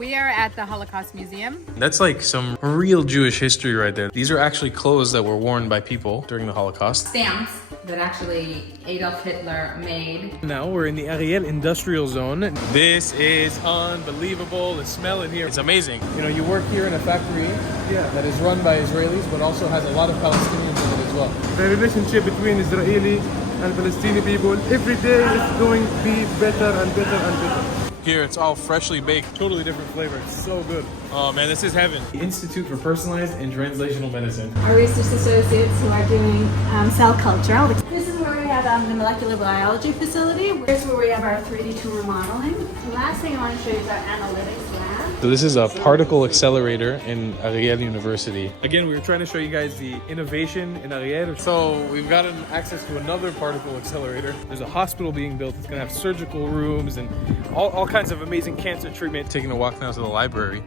We are at the Holocaust Museum. That's like some real Jewish history right there. These are actually clothes that were worn by people during the Holocaust. Stamps that actually Adolf Hitler made. Now we're in the Ariel industrial zone. This is unbelievable. The smell in here, it's amazing. You know, you work here in a factory that is run by Israelis, but also has a lot of Palestinians in it as well. The relationship between Israeli and Palestinian people every day is going to be better and better and better. Here, it's all freshly baked. Totally different flavor. It's so good. Oh man, this is heaven. The Institute for Personalized and Translational Medicine. Our research associates who are doing cell culture. This is where we have the molecular biology facility. Here's where we have our 3D tumor modeling. The last thing I want to show you is our analytics lab. So this is a particle accelerator in Ariel University. Again, we were trying to show you guys the innovation in Ariel. So we've gotten access to another particle accelerator. There's a hospital being built. It's gonna have surgical rooms and all kinds of amazing cancer treatment. Taking a walk now to the library.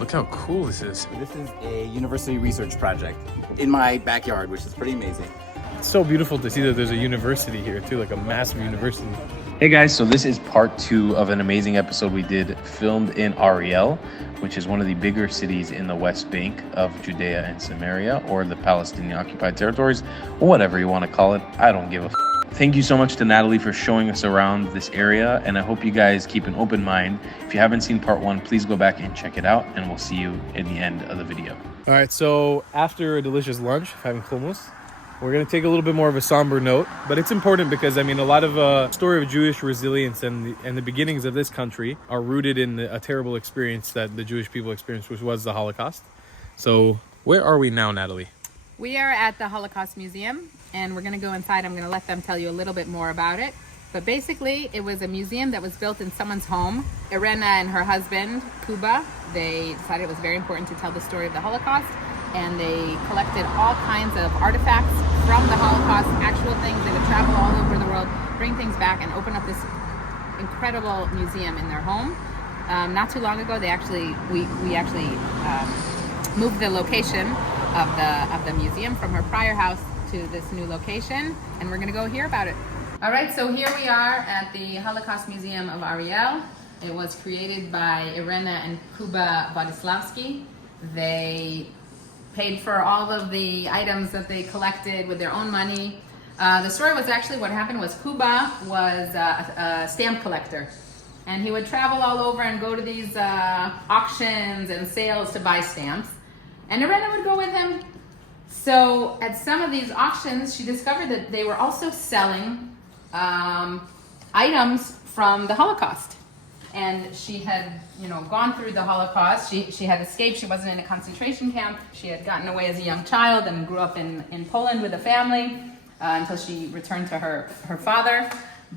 Look how cool this is. This is a university research project in my backyard, which is pretty amazing. It's so beautiful to see that there's a university here too, like a massive university. Hey guys, so this is part 2 of an amazing episode we did filmed in Ariel, which is one of the bigger cities in the West Bank of Judea and Samaria, or the Palestinian occupied territories, or whatever you want to call it. I don't give a f. Thank you so much to Natalie for showing us around this area, and I hope you guys keep an open mind. If you haven't seen part 1, please go back and check it out, and we'll see you in the end of the video. All right, so after a delicious lunch, having hummus, we're going to take a little bit more of a somber note, but it's important because, I mean, a lot of story of Jewish resilience and the beginnings of this country are rooted in a terrible experience that the Jewish people experienced, which was the Holocaust. So where are we now, Natalie? We are at the Holocaust Museum, and we're going to go inside. I'm going to let them tell you a little bit more about it. But basically, it was a museum that was built in someone's home. Irena and her husband, Kuba, they decided it was very important to tell the story of the Holocaust, and they collected all kinds of artifacts from the Holocaust, actual things. They would travel all over the world, bring things back, and open up this incredible museum in their home. Not too long ago, we actually moved the location of the museum from her prior house to this new location, and we're going to go hear about it. All right, so here we are at the Holocaust Museum of Ariel. It was created by Irena and Kuba Władysławski. They paid for all of the items that they collected with their own money. The story was actually, what happened was Kuba was a stamp collector, and he would travel all over and go to these auctions and sales to buy stamps, and Irena would go with him. So at some of these auctions, she discovered that they were also selling items from the Holocaust. And she had, gone through the Holocaust. She had escaped. She wasn't in a concentration camp. She had gotten away as a young child and grew up in Poland with a family until she returned to her father.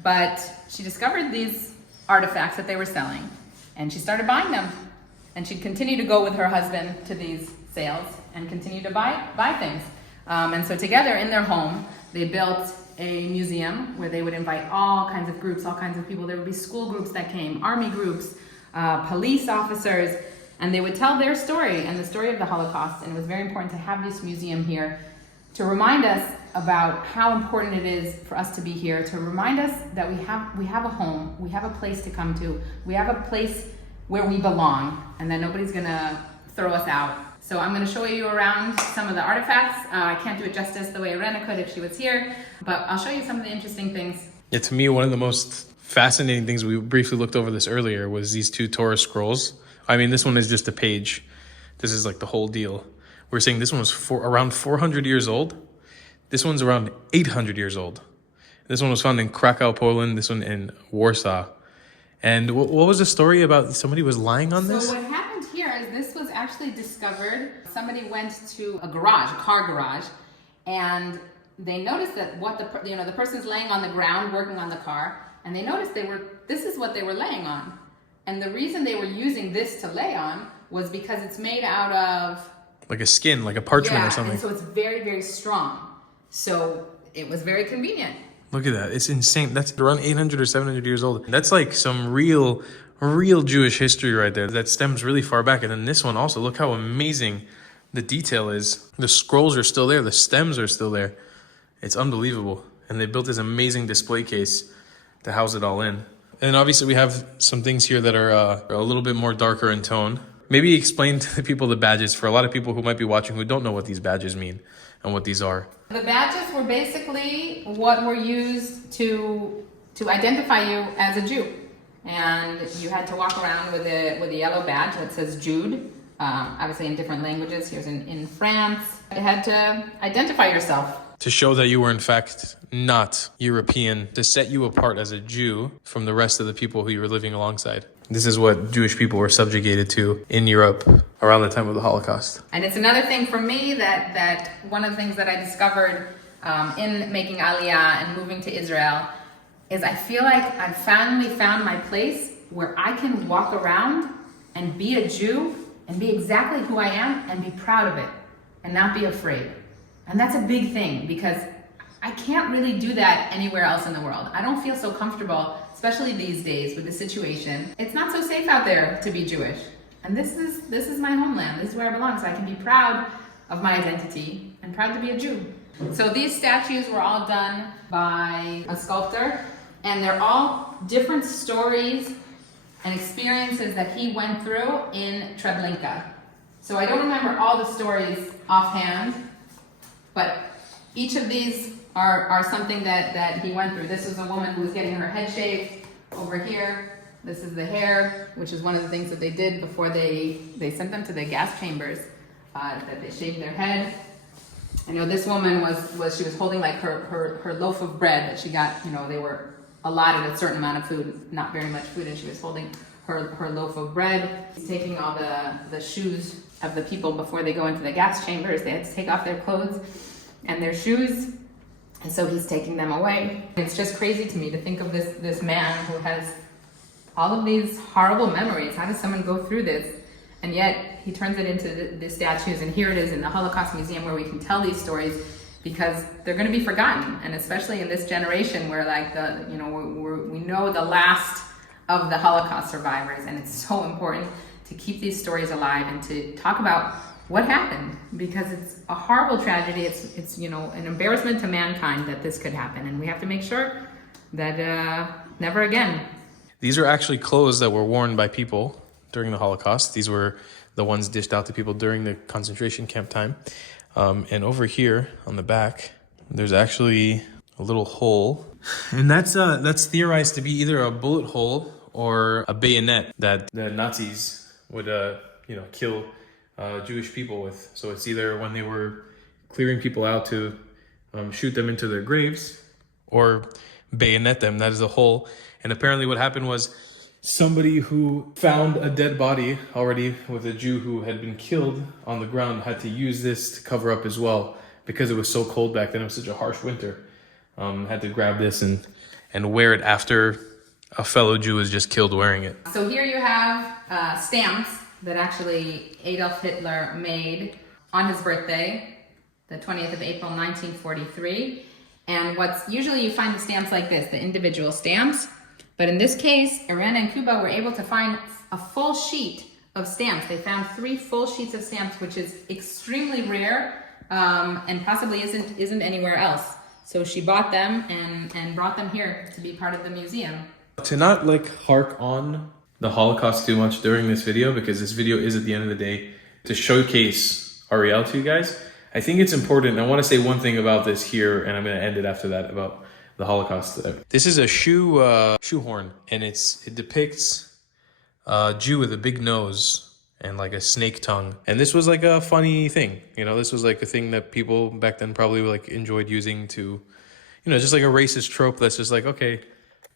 But she discovered these artifacts that they were selling, and she started buying them. And she'd continue to go with her husband to these sales and continue to buy things. And so together in their home, they built a museum where they would invite all kinds of groups, all kinds of people. There would be school groups that came, army groups, police officers, and they would tell their story and the story of the Holocaust. And it was very important to have this museum here to remind us about how important it is for us to be here, to remind us that we have a home, we have a place to come to, we have a place where we belong, and that nobody's gonna throw us out. So I'm going to show you around some of the artifacts. I can't do it justice the way Irena could if she was here, but I'll show you some of the interesting things. Yeah, to me, one of the most fascinating things, we briefly looked over this earlier, was these 2 Torah scrolls. I mean, this one is just a page. This is like the whole deal. We're saying this one was around 400 years old. This one's around 800 years old. This one was found in Krakow, Poland. This one in Warsaw. And what was the story about somebody was lying on this? So what happened here is this was actually discovered. Somebody went to a garage, a car garage, and they noticed that the person's laying on the ground working on the car, and they noticed this is what they were laying on. And the reason they were using this to lay on was because it's made out of like a skin, like a parchment or something. And so it's very, very strong. So it was very convenient. Look at that. It's insane. That's around 800 or 700 years old. That's like some real Jewish history right there that stems really far back. And then this one also, look how amazing the detail is. The scrolls are still there. The stems are still there. It's unbelievable. And they built this amazing display case to house it all in. And obviously we have some things here that are a little bit more darker in tone. Maybe explain to the people the badges for a lot of people who might be watching who don't know what these badges mean and what these are. The badges were basically what were used to identify you as a Jew. And you had to walk around with a yellow badge that says Jude, obviously in different languages. Here's in France. You had to identify yourself. To show that you were in fact not European, to set you apart as a Jew from the rest of the people who you were living alongside. This is what Jewish people were subjugated to in Europe around the time of the Holocaust. And it's another thing for me that one of the things that I discovered in making Aliyah and moving to Israel is I feel like I've finally found my place where I can walk around and be a Jew and be exactly who I am and be proud of it and not be afraid. And that's a big thing because I can't really do that anywhere else in the world. I don't feel so comfortable, especially these days with the situation. It's not so safe out there to be Jewish. And this is my homeland. This is where I belong. So I can be proud of my identity and proud to be a Jew. So these statues were all done by a sculptor, and they're all different stories and experiences that he went through in Treblinka. So I don't remember all the stories offhand, but each of these are something that he went through. This is a woman who was getting her head shaved over here. This is the hair, which is one of the things that they did before they sent them to the gas chambers, that they shaved their head. I know this woman she was holding like her loaf of bread that she got, they were allotted a certain amount of food, not very much food, and she was holding her loaf of bread. He's taking all the shoes of the people before they go into the gas chambers. They had to take off their clothes and their shoes, and so he's taking them away. It's just crazy to me to think of this man who has all of these horrible memories. How does someone go through this? And yet he turns it into the statues, and here it is in the Holocaust Museum where we can tell these stories because they're going to be forgotten, and especially in this generation where we know the last of the Holocaust survivors, and it's so important to keep these stories alive and to talk about what happened, because it's a horrible tragedy. It's an embarrassment to mankind that this could happen, and we have to make sure that never again. These are actually clothes that were worn by people during the Holocaust. These were the ones dished out to people during the concentration camp time. And over here on the back, there's actually a little hole. And that's theorized to be either a bullet hole or a bayonet that the Nazis would kill Jewish people with. So it's either when they were clearing people out to shoot them into their graves or bayonet them. That is a hole. And apparently what happened was somebody who found a dead body already with a Jew who had been killed on the ground had to use this to cover up as well because it was so cold back then. It was such a harsh winter. Had to grab this and wear it after a fellow Jew was just killed wearing it. So here you have stamps that actually Adolf Hitler made on his birthday, the 20th of April, 1943. And usually you find the stamps like this, the individual stamps. But in this case, Iran and Cuba were able to find a full sheet of stamps. They found 3 full sheets of stamps, which is extremely rare and possibly isn't anywhere else. So she bought them and brought them here to be part of the museum. To not hark on the Holocaust too much during this video, because this video is at the end of the day to showcase Ariel to you guys, I think it's important. I want to say one thing about this here, and I'm going to end it after that, about the Holocaust. This is a shoehorn, and it depicts a Jew with a big nose and like a snake tongue. And this was like a funny thing. This was like a thing that people back then probably enjoyed using to, just like a racist trope that's just like, okay,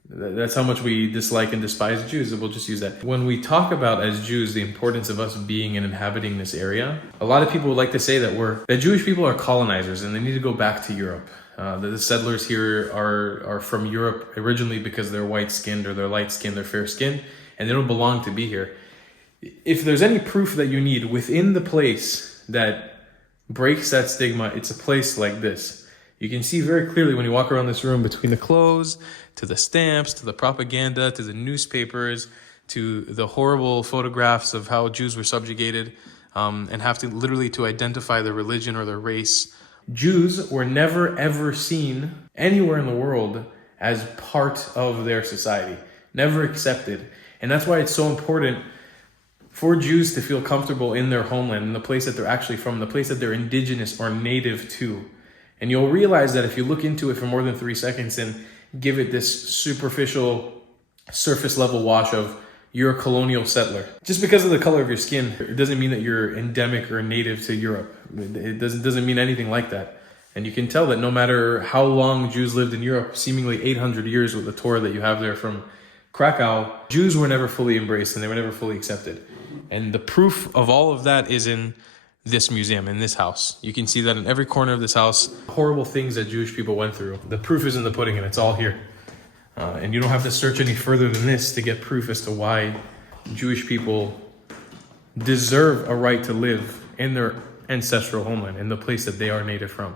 that's how much we dislike and despise Jews, and we'll just use that. When we talk about as Jews the importance of us being and inhabiting this area, a lot of people would like to say that Jewish people are colonizers and they need to go back to Europe. The settlers here are from Europe originally because they're white-skinned or they're light-skinned or fair-skinned, and they don't belong to be here. If there's any proof that you need within the place that breaks that stigma, it's a place like this. You can see very clearly when you walk around this room, between the clothes, to the stamps, to the propaganda, to the newspapers, to the horrible photographs of how Jews were subjugated and have to literally to identify their religion or their race. Jews were never ever seen anywhere in the world as part of their society. never accepted. And that's why it's so important for Jews to feel comfortable in their homeland, in the place that they're actually from, the place that they're indigenous or native to. And you'll realize that if you look into it for more than 3 seconds and give it this superficial, surface level wash of you're a colonial settler. Just because of the color of your skin, it doesn't mean that you're endemic or native to Europe. It doesn't mean anything like that. And you can tell that no matter how long Jews lived in Europe, seemingly 800 years with the Torah that you have there from Krakow, Jews were never fully embraced and they were never fully accepted. And the proof of all of that is in this museum, in this house. You can see that in every corner of this house, horrible things that Jewish people went through. The proof is in the pudding and it's all here. And you don't have to search any further than this to get proof as to why Jewish people deserve a right to live in their ancestral homeland, in the place that they are native from.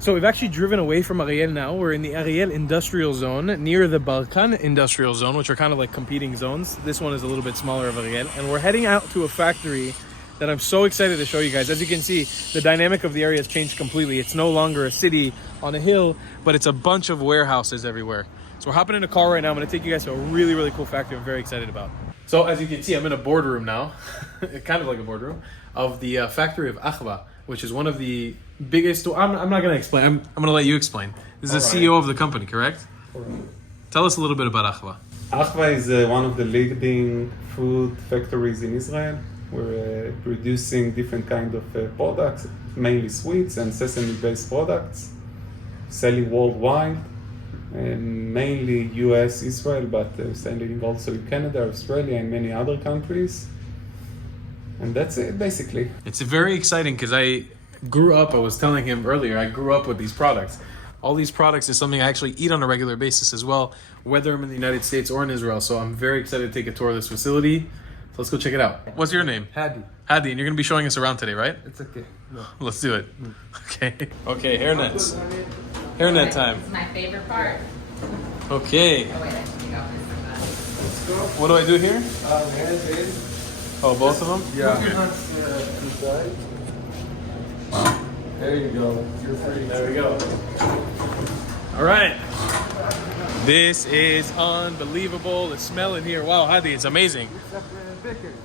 So we've actually driven away from Ariel now. We're in the Ariel industrial zone near the Balkan industrial zone, which are kind of like competing zones. This one is a little bit smaller of Ariel. And we're heading out to a factory that I'm so excited to show you guys. As you can see, the dynamic of the area has changed completely. It's no longer a city on a hill, but it's a bunch of warehouses everywhere. So we're hopping in a car right now. I'm gonna take you guys to a really, really cool factory I'm very excited about. So as you can see, I'm in a boardroom now, kind of like a boardroom, of the factory of Achva, which is one of the biggest, I'm not gonna explain, I'm gonna let you explain. This is the CEO of the company, correct? Correct. Tell us a little bit about Achva. Achva is one of the leading food factories in Israel. We're producing different kind of products, mainly sweets and sesame-based products, selling worldwide, and mainly US, Israel, but selling also in Canada, Australia, and many other countries. And that's it, basically. It's very exciting because I was telling him earlier, I grew up with these products. All these products is something I actually eat on a regular basis as well, whether I'm in the United States or in Israel. So I'm very excited to take a tour of this facility. So let's go check it out. What's your name? Hadi. Hadi, and you're going to be showing us around today, right? It's okay. No. Let's do it. Okay. Okay, hairnets. Hairnet time. It's my favorite part. Okay. Oh, wait, I should go. What do I do here? Oh, both of them? Yeah. There you go. You're free. There we go. All right. This is unbelievable. The smell in here. Wow, Hadi, it's amazing.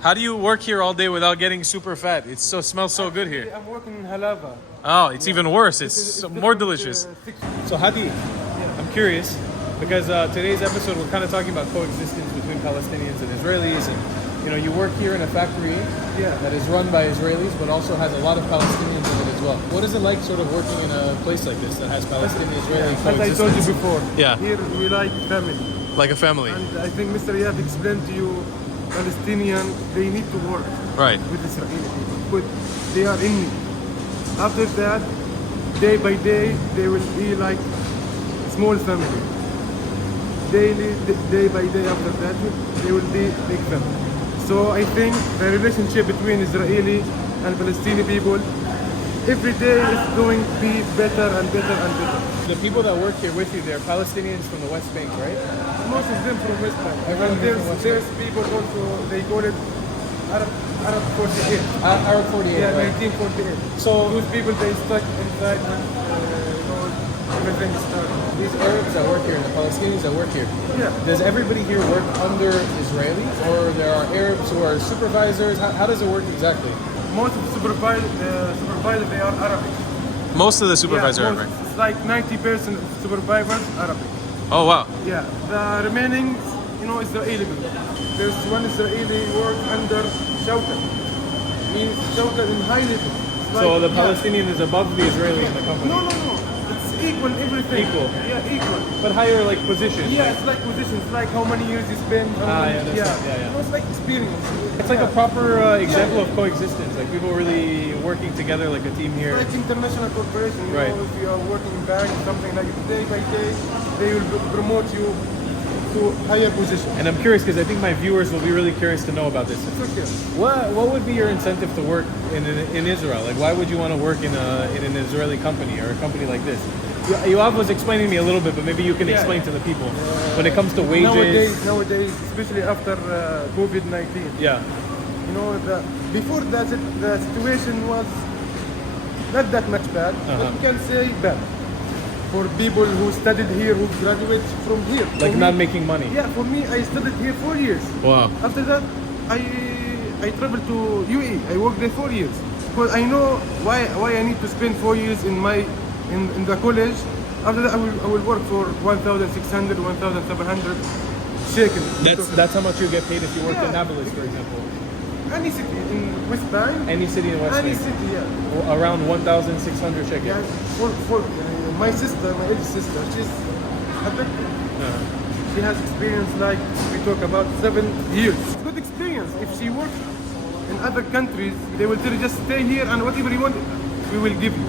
How do you work here all day without getting super fat? It smells so good here. I'm working in halava. Oh, it's even worse. It's more delicious. So Hadi, I'm curious because today's episode we're kind of talking about coexistence between Palestinians and Israelis, and you know, you work here in a factory that is run by Israelis, but also has a lot of Palestinians in it as well. What is it like sort of working in a place like this that has Palestinian Israeli As coexistence? I told you before, Yeah. here we like family. Like a family. And I think Mr. Yaf explained to you, Palestinian, they need to work Right. with Israeli people. But they are in need. After that, day by day, they will be like small family. Daily, day by day after that, they will be big family. So I think the relationship between Israeli and Palestinian people every day is going to be better and better and better. The people that work here with you, they're Palestinians from the West Bank, right? Most of them from West Bank. Everyone And from West there's people also, they call it Arab 48. Arab 48. Yeah, right? 1948. So Those people, they stuck inside when everything started. these Arabs that work here and the Palestinians that work here, Yeah. does everybody here work under Israeli, or there are Arabs who are supervisors? How does it work exactly? Most of the supervisors, they are Arabic. Most of the supervisors Yeah, are most- Arabic. It's like 90% of supervisors Arabic. Oh wow. Yeah, the remaining, Israeli people. There's one Israeli work under Shaukat. Means Shaukat in high level. It's So like- the yeah. Palestinian is above the Israeli in the company. No. It's equal everything. Equal. Yeah, equal. But higher like position. Yeah, it's like positions, like how many years you spend. Yeah. It's like experience. It's like a proper example of coexistence. Like people really working together like a team here. Like international corporation, Right. If you are working back, something like day by day, they will promote you to higher position. And I'm curious because I think my viewers will be really curious to know about this. It's okay. What would be your incentive to work in Israel? Like, why would you want to work in an Israeli company or a company like this? Yoav was explaining to me a little bit, but maybe you can Yeah. explain to the people when it comes to wages. Nowadays, especially after COVID-19, Yeah. before that, the situation was not that much bad, but Uh-huh. you can say bad. for people who studied here, who graduated from here. Like not making money. Yeah, for me, I studied here 4 years. Wow. After that, I traveled to UAE. I worked there 4 years because I know why I need to spend 4 years in the college. After that, I will work for 1,600, 1,700 shekel. That's how much you get paid if you work in Yeah. Nablus, for example. Any city in West Bank. Any city in West Any Bank. city, yeah. Around 1,600 shekels. Yeah, for my sister, my elder sister, she's a doctor. She has experience like we talk about 7 years. It's good experience. If she works in other countries, they will tell you just stay here and whatever you want, we will give you.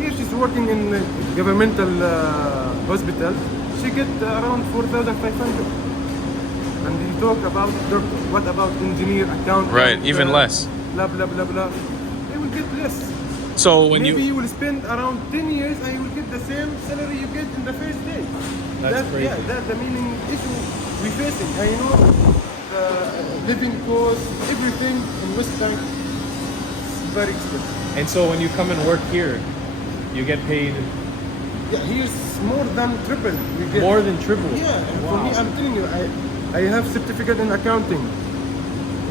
Here she's working in a governmental hospital. She get around 4,500. And you talk about doctor. What about engineer, accountant? Right, even less. Blah blah blah blah. They will get less. So when Maybe you will spend around 10 years and you will get the same salary you get in the first day. That's crazy. Yeah, that's the meaning issue we're facing. And you know, the living cost, everything in West Bank is very expensive. And so when you come and work here, you get paid Yeah, here's more than triple. You get. more than triple. Yeah, and for me, I'm telling you, I have certificate in accounting.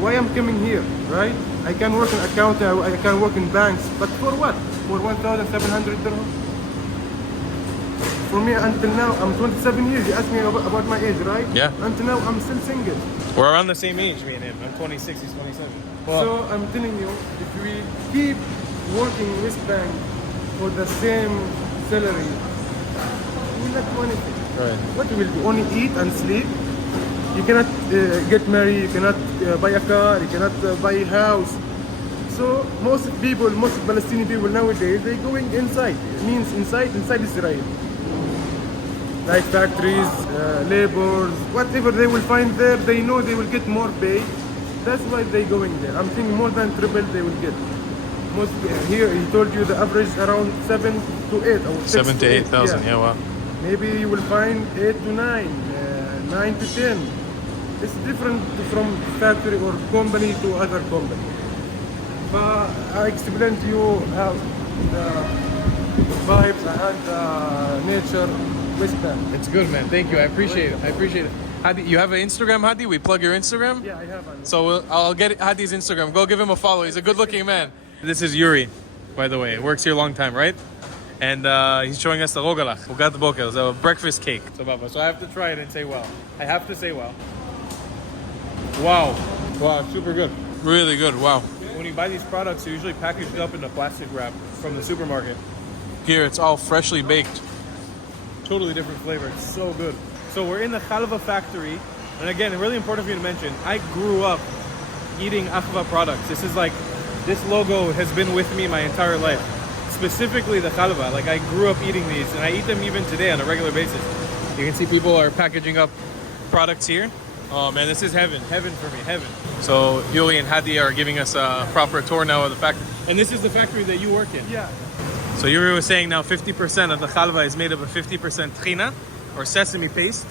Why I'm coming here, right? I can work in accounting, I can work in banks, but for what? For 1,700 dirham? For me, until now, I'm 27 years. You asked me about my age, right? Yeah. Until now, I'm still single. We're around the same age, me and him. I'm 26, he's 27. Well, So I'm telling you, if we keep working in West Bank for the same salary, we will not do anything. right. What we will do? Only eat and sleep. You cannot get married, you cannot buy a car, you cannot buy a house. So most Palestinian people nowadays, they're going inside. It means inside Israel. Like factories, labors, whatever they will find there, they know they will get more pay. That's why they're going there. I'm thinking more than triple they will get. Most here, he told you the average is around 7 to 8. Or 7 to 8,000, yeah, wow. Maybe you will find 8 to 9, 9 to 10. It's different from factory or company to other company. But I explained to you how the vibes and the nature West Bank. It's good, man. Thank you. I appreciate it. I appreciate it. Hadi, you have an Instagram, Hadi? We plug your Instagram? Yeah, I have one. So I'll get Hadi's Instagram. Go give him a follow. He's a good-looking man. This is Yuri, by the way. Works here a long time, right? And he's showing us the rogalach, ugat boker, so breakfast cake. So I have to try it and say wow. I have to say wow. Wow. Wow, super good. Really good, wow. When you buy these products, they're usually packaged up in a plastic wrap from the supermarket. Here, it's all freshly baked. Totally different flavor. It's so good. So we're in the Achva Factory. And again, really important for you to mention, I grew up eating Achva products. This logo has been with me my entire life. Specifically the chalva. Like I grew up eating these and I eat them even today on a regular basis. You can see people are packaging up products here. Oh man, this is heaven. Heaven for me, heaven. So Yuli and Hadi are giving us a proper tour now of the factory. And this is the factory that you work in. Yeah. So Yuri was saying now 50% of the chalva is made up of 50% trina or sesame paste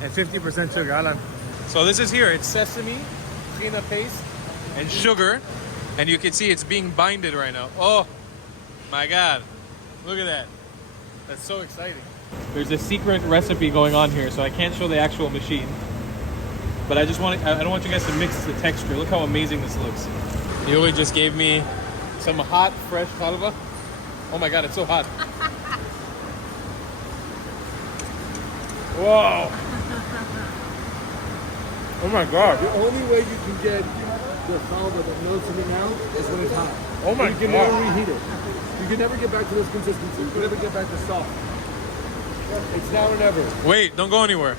and 50% sugar. Alan. So this is here, it's sesame, trina paste and sugar. And you can see it's being binded right now. Oh my God, look at that. That's so exciting. There's a secret recipe going on here, so I can't show the actual machine. But I don't want you guys to mix the texture. Look how amazing this looks. Yuli just gave me some hot, fresh halva. Oh my God, it's so hot. Whoa. Oh my God. The only way you can get the halva that melts in your mouth is when it's hot. Oh my You can God. never reheat it. You can never get back to this consistency. You can never get back to soft. It's now or never. Wait, don't go anywhere.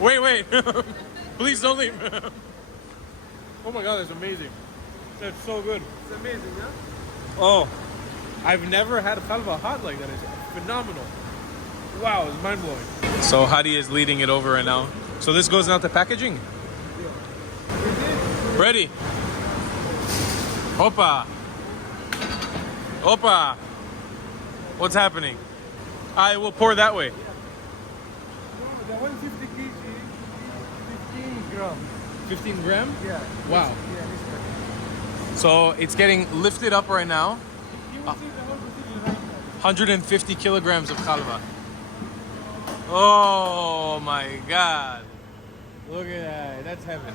Wait. Please don't leave. Oh my God, that's amazing. That's so good. It's amazing, yeah? Oh, I've never had halva hot like that. It's phenomenal. Wow, it's mind blowing. So Hadi is leading it over right now. So this goes out to packaging? Ready? Opa. Opa. What's happening? I will pour that way. The 150 kg, 15 grams. 15 gram? Yeah. Wow. Yeah, this one. So it's getting lifted up right now. You will see the whole procedure like that. 150 kilograms of halva. Oh my God. Look at that. That's heaven.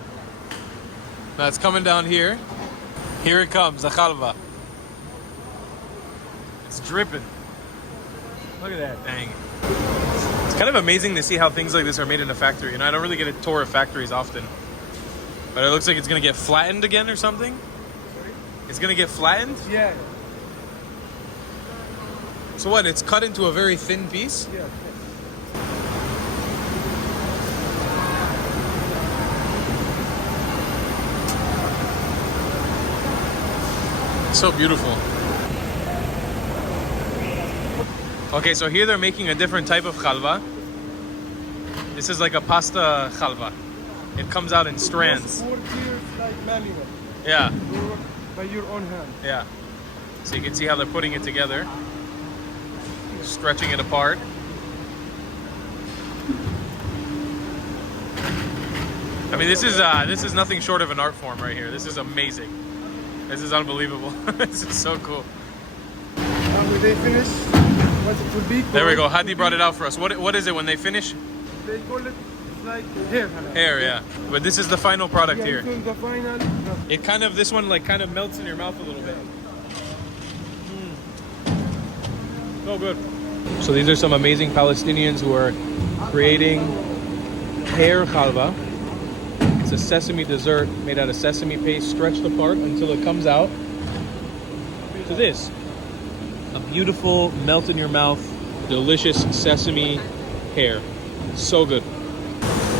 Now it's coming down here. Here it comes, the halva. It's dripping. Look at that thing. It's kind of amazing to see how things like this are made in a factory. You know, I don't really get a tour of factories often. But it looks like it's going to get flattened again or something. It's going to get flattened? Yeah. So what, it's cut into a very thin piece? Yeah. So beautiful. Okay, so here they're making a different type of halva. This is like a pasta halva. It comes out in strands. 4 years like manual. Yeah, You work by your own hand. yeah. So you can see how they're putting it together. Stretching it apart. I mean, this is nothing short of an art form right here. This is amazing. This is unbelievable. This is so cool. When they finish, what it will be called, There we go. Hadi brought it out for us. What is it when they finish? They call it like hair. Hair, yeah. But this is the final product Yeah, here. this is the final. It kind of, this one like kind of melts in your mouth a little bit. So good. So these are some amazing Palestinians who are creating hair halva. It's a sesame dessert made out of sesame paste stretched apart until it comes out to this. A beautiful, melt in your mouth, delicious sesame hair. So good.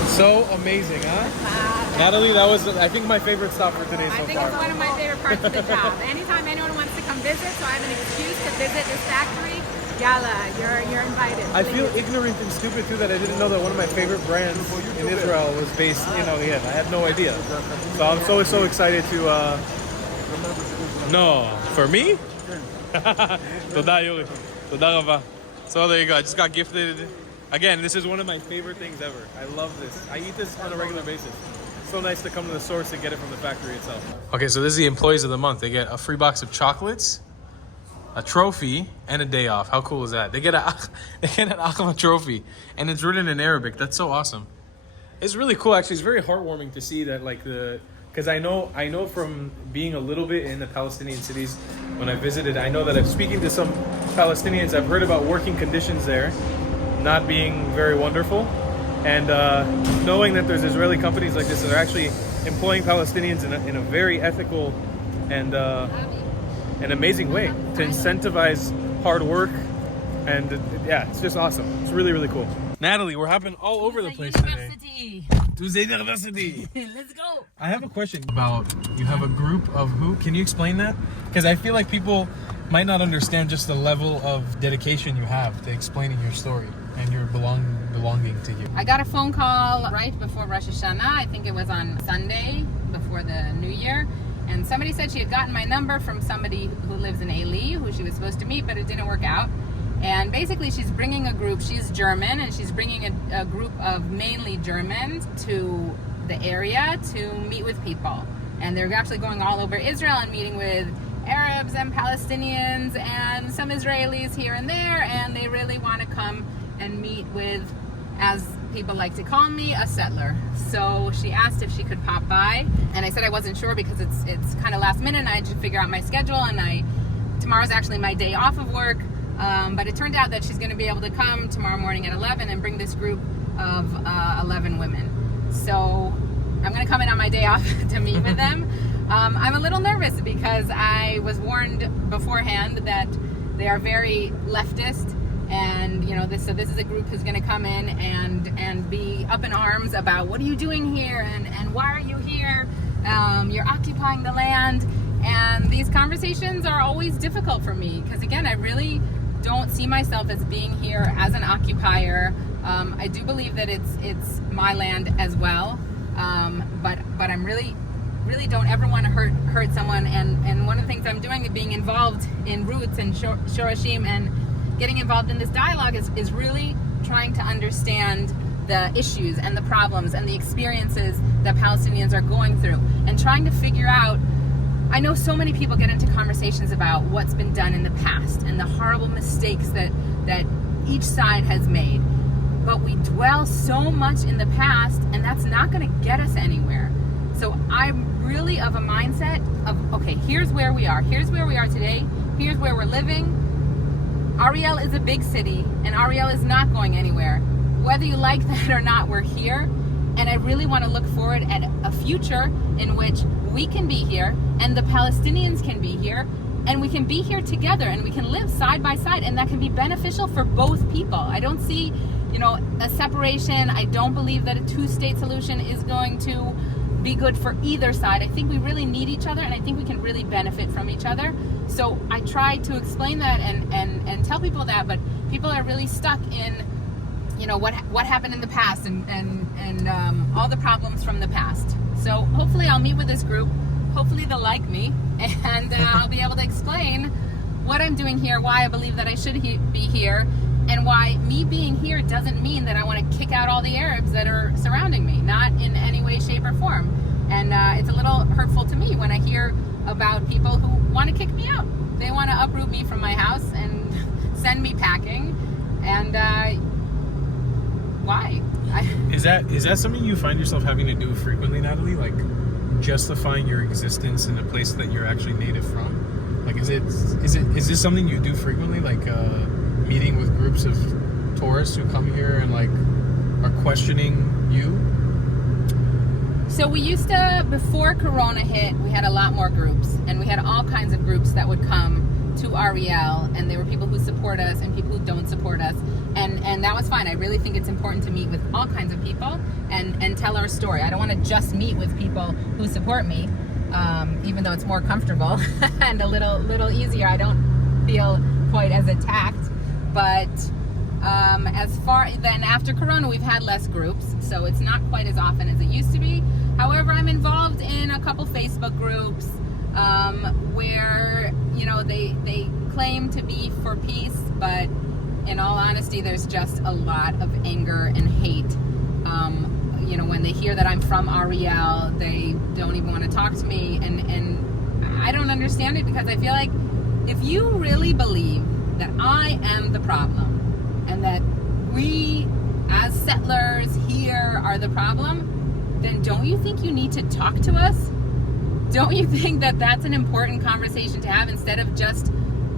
So amazing, huh? Natalie, that was, I think, my favorite stop for today so I think far. it's one of my favorite parts of the job. Anytime anyone wants to come visit, so I have an excuse to visit this factory, yalla, you're invited. I feel ignorant and stupid too that I didn't know that one of my favorite brands in Israel was based in Ariel. I had no idea. So I'm so excited to. No, for me? Toda Yuri. Toda Rava. So there you go. I just got gifted. Again, this is one of my favorite things ever. I love this. I eat this on a regular basis. So nice to come to the source and get it from the factory itself. Okay, so this is the employees of the month. They get a free box of chocolates, a trophy, and a day off. How cool is that? They get an Achva trophy, and it's written in Arabic. That's so awesome. It's really cool, actually. It's very heartwarming to see that, like, because I know from being a little bit in the Palestinian cities when I visited, I know that I'm speaking to some Palestinians. I've heard about working conditions there not being very wonderful, and knowing that there's Israeli companies like this that are actually employing Palestinians in a very ethical and an amazing way to incentivize hard work, and yeah, it's just awesome. It's really, really cool. Natalie, we're hopping all over the place today. Tuesday University. Let's go. I have a question about, you have a group of who? Can you explain that? Because I feel like people might not understand just the level of dedication you have to explaining your story and your belonging to you. I got a phone call right before Rosh Hashanah. I think it was on Sunday before the New Year. And somebody said she had gotten my number from somebody who lives in Eli, who she was supposed to meet, but it didn't work out. And basically she's bringing a group, she's German, and she's bringing a group of mainly Germans to the area to meet with people. And they're actually going all over Israel and meeting with Arabs and Palestinians and some Israelis here and there, and they really want to come and meet with, as people like to call me, a settler. So she asked if she could pop by, and I said I wasn't sure because it's kind of last minute and I had to figure out my schedule, and tomorrow's actually my day off of work, but it turned out that she's going to be able to come tomorrow morning at 11 and bring this group of 11 women. So I'm going to come in on my day off to meet with them. I'm a little nervous because I was warned beforehand that they are very leftist, and this is a group who's going to come in and be up in arms about what are you doing here, and why are you here, you're occupying the land. And these conversations are always difficult for me because, again, I really don't see myself as being here as an occupier. I do believe that it's my land as well, but I'm really don't ever want to hurt someone, and one of the things I'm doing is being involved in Roots and Shorashim and getting involved in this dialogue is really trying to understand the issues and the problems and the experiences that Palestinians are going through, and trying to figure out, I know so many people get into conversations about what's been done in the past and the horrible mistakes that each side has made. But we dwell so much in the past, and that's not going to get us anywhere. So I'm really of a mindset of, okay, here's where we are. Here's where we are today. Here's where we're living. Ariel is a big city, and Ariel is not going anywhere. Whether you like that or not, we're here. And I really want to look forward at a future in which we can be here, and the Palestinians can be here, and we can be here together, and we can live side by side, and that can be beneficial for both people. I don't see, a separation. I don't believe that a two-state solution is going to be good for either side. I think we really need each other, and I think we can really benefit from each other. So I try to explain that and tell people that, but people are really stuck in, what happened in the past and all the problems from the past. So hopefully I'll meet with this group. Hopefully they'll like me, and I'll be able to explain what I'm doing here, why I believe that I should be here, and why me being here doesn't mean that I want to kick out all the Arabs that are surrounding me, not in any way, shape, or form. And it's a little hurtful to me when I hear about people who want to kick me out. They want to uproot me from my house and send me packing, and why? Is that something you find yourself having to do frequently, Natalie? Like justifying your existence in a place that you're actually native from? Like, is this something you do frequently? Like meeting with groups of tourists who come here and like are questioning you? So we used to, before Corona hit, we had a lot more groups, and we had all kinds of groups that would come to Ariel, and there were people who support us and people who don't support us, and that was fine. I really think it's important to meet with all kinds of people and tell our story. I don't want to just meet with people who support me, even though it's more comfortable and a little easier. I don't feel quite as attacked, but as far then after Corona, we've had less groups, so it's not quite as often as it used to be. However, I'm involved in a couple Facebook groups where they claim to be for peace, but in all honesty, there's just a lot of anger and hate. When they hear that I'm from Ariel, they don't even want to talk to me, and I don't understand it, because I feel like if you really believe that I am the problem and that we as settlers here are the problem, then don't you think you need to talk to us? Don't you think that that's an important conversation to have, instead of just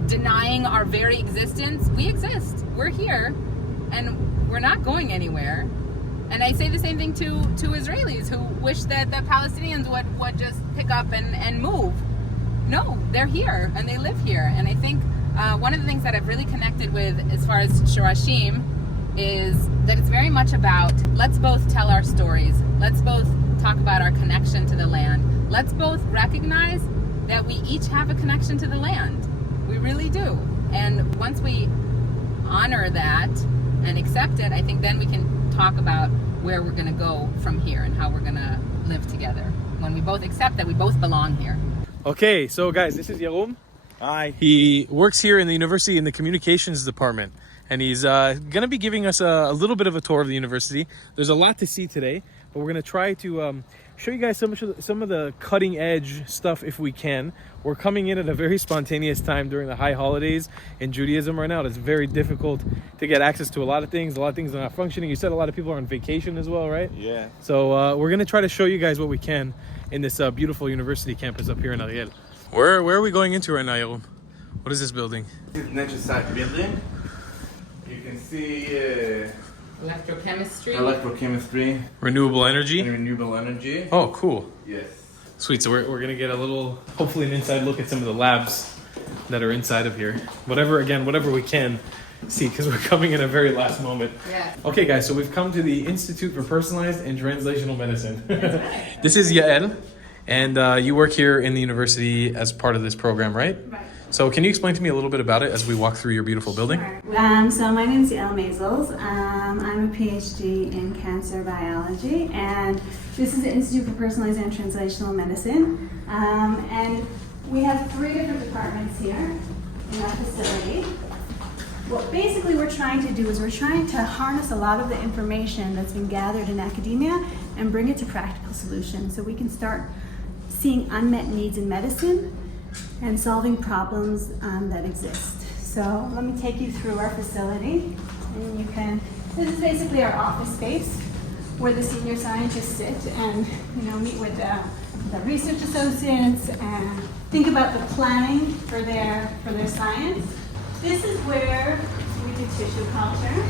denying our very existence? We exist, we're here, and we're not going anywhere. And I say the same thing to Israelis who wish that the Palestinians would just pick up and move. No, they're here and they live here. And I think one of the things that I've really connected with as far as Shorashim is that it's very much about, let's both tell our stories. Let's both talk about our connection to the land. Let's both recognize that we each have a connection to the land. We really do. And once we honor that and accept it, I think then we can talk about where we're going to go from here and how we're going to live together when we both accept that we both belong here. Okay, so guys, this is Yarom. Hi. He works here in the university in the communications department, and he's going to be giving us a little bit of a tour of the university. There's a lot to see today, but we're going to try to show you guys some of the cutting edge stuff if we can. We're coming in at a very spontaneous time during the high holidays in Judaism right now. It's very difficult to get access to a lot of things. A lot of things are not functioning. You said a lot of people are on vacation as well, right? Yeah. So we're going to try to show you guys what we can in this beautiful university campus up here in Ariel. Where are we going into right now, Yarom? What is this building? This is Necessary building. You can see electrochemistry, Renewable energy? and renewable energy. Oh, cool. Yes. Sweet. So we're going to get a little, hopefully an inside look at some of the labs that are inside of here. Whatever we can see, because we're coming in a very last moment. Yes. Okay, guys, so we've come to the Institute for Personalized and Translational Medicine. This is Yael, and you work here in the university as part of this program, right? Right. So can you explain to me a little bit about it as we walk through your beautiful building? Sure. So my name is Yael Mazels. I'm a PhD in cancer biology, and this is the Institute for Personalized and Translational Medicine. And we have 3 different departments here in our facility. What basically we're trying to do is we're trying to harness a lot of the information that's been gathered in academia and bring it to practical solutions, so we can start seeing unmet needs in medicine and solving problems that exist. So let me take you through our facility. And you can, this is basically our office space where the senior scientists sit and meet with the research associates and think about the planning for their science. This is where we do tissue culture.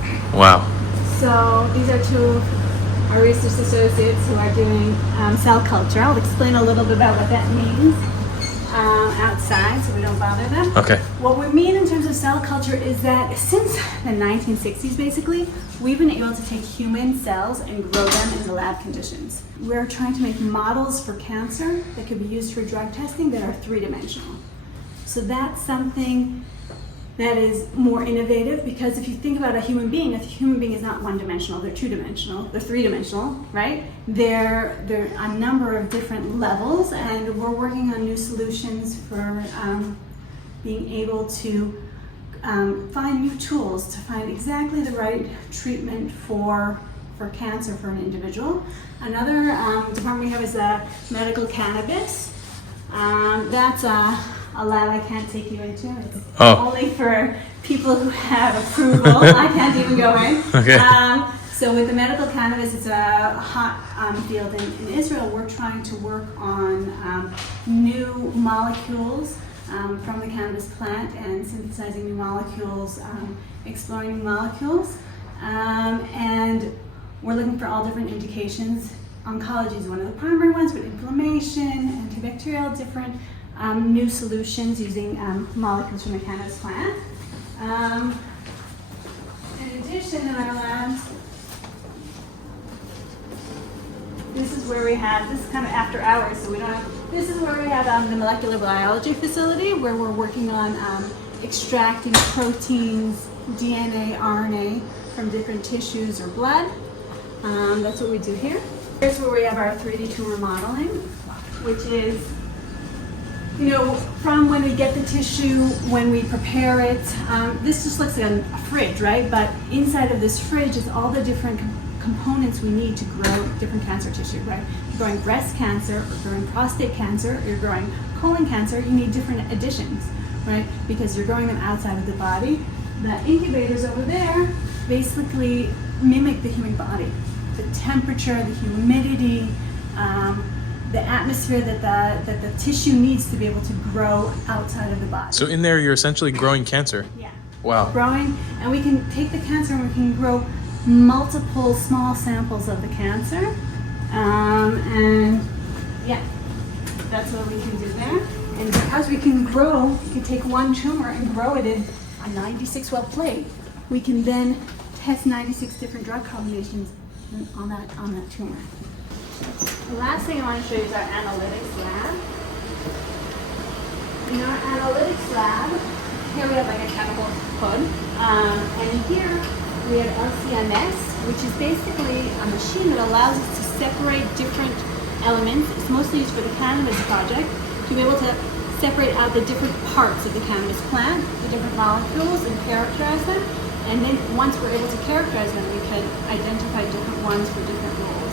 Okay. Wow. So these are two of our research associates who are doing cell culture. I'll explain a little bit about what that means outside so we don't bother them. Okay. What we mean in terms of cell culture is that since the 1960s, basically, we've been able to take human cells and grow them in the lab conditions. We're trying to make models for cancer that could be used for drug testing that are three-dimensional. So that's something that is more innovative, because if you think about a human being is not one-dimensional, they're two-dimensional, they're three-dimensional, right? They're a number of different levels, and we're working on new solutions for being able to find new tools to find exactly the right treatment for cancer for an individual. Another department we have is medical cannabis. That's a lab I can't take you into. It's only for people who have approval. I can't even go in. Okay. So with the medical cannabis, it's a hot field in Israel. We're trying to work on new molecules from the cannabis plant and synthesizing new molecules, exploring new molecules. And we're looking for all different indications. Oncology is one of the primary ones, but inflammation, antibacterial, different new solutions using molecules from the cannabis plant. In addition, in our labs, this is where we have, this is kind of after hours, so we don't have, this is where we have the molecular biology facility, where we're working on extracting proteins, DNA, RNA from different tissues or blood. That's what we do here. Here's where we have our 3D tumor modeling, which is from when we get the tissue, when we prepare it, this just looks like a fridge, right? But inside of this fridge is all the different components we need to grow different cancer tissue, right? You're growing breast cancer, or growing prostate cancer, or you're growing colon cancer, you need different additions, right? Because you're growing them outside of the body. The incubators over there basically mimic the human body. The temperature, the humidity, the atmosphere that the tissue needs to be able to grow outside of the body. So in there, you're essentially growing cancer. Yeah. Wow. Growing, and we can take the cancer and we can grow multiple small samples of the cancer. And yeah, that's what we can do there. And because we can grow, we can take one tumor and grow it in a 96-well plate. We can then test 96 different drug combinations on that tumor. The last thing I want to show you is our analytics lab. In our analytics lab, here we have like a chemical hood, and here we have LCMS, which is basically a machine that allows us to separate different elements. It's mostly used for the cannabis project, to be able to separate out the different parts of the cannabis plant, the different molecules, and characterize them. And then once we're able to characterize them, we can identify different ones for different roles.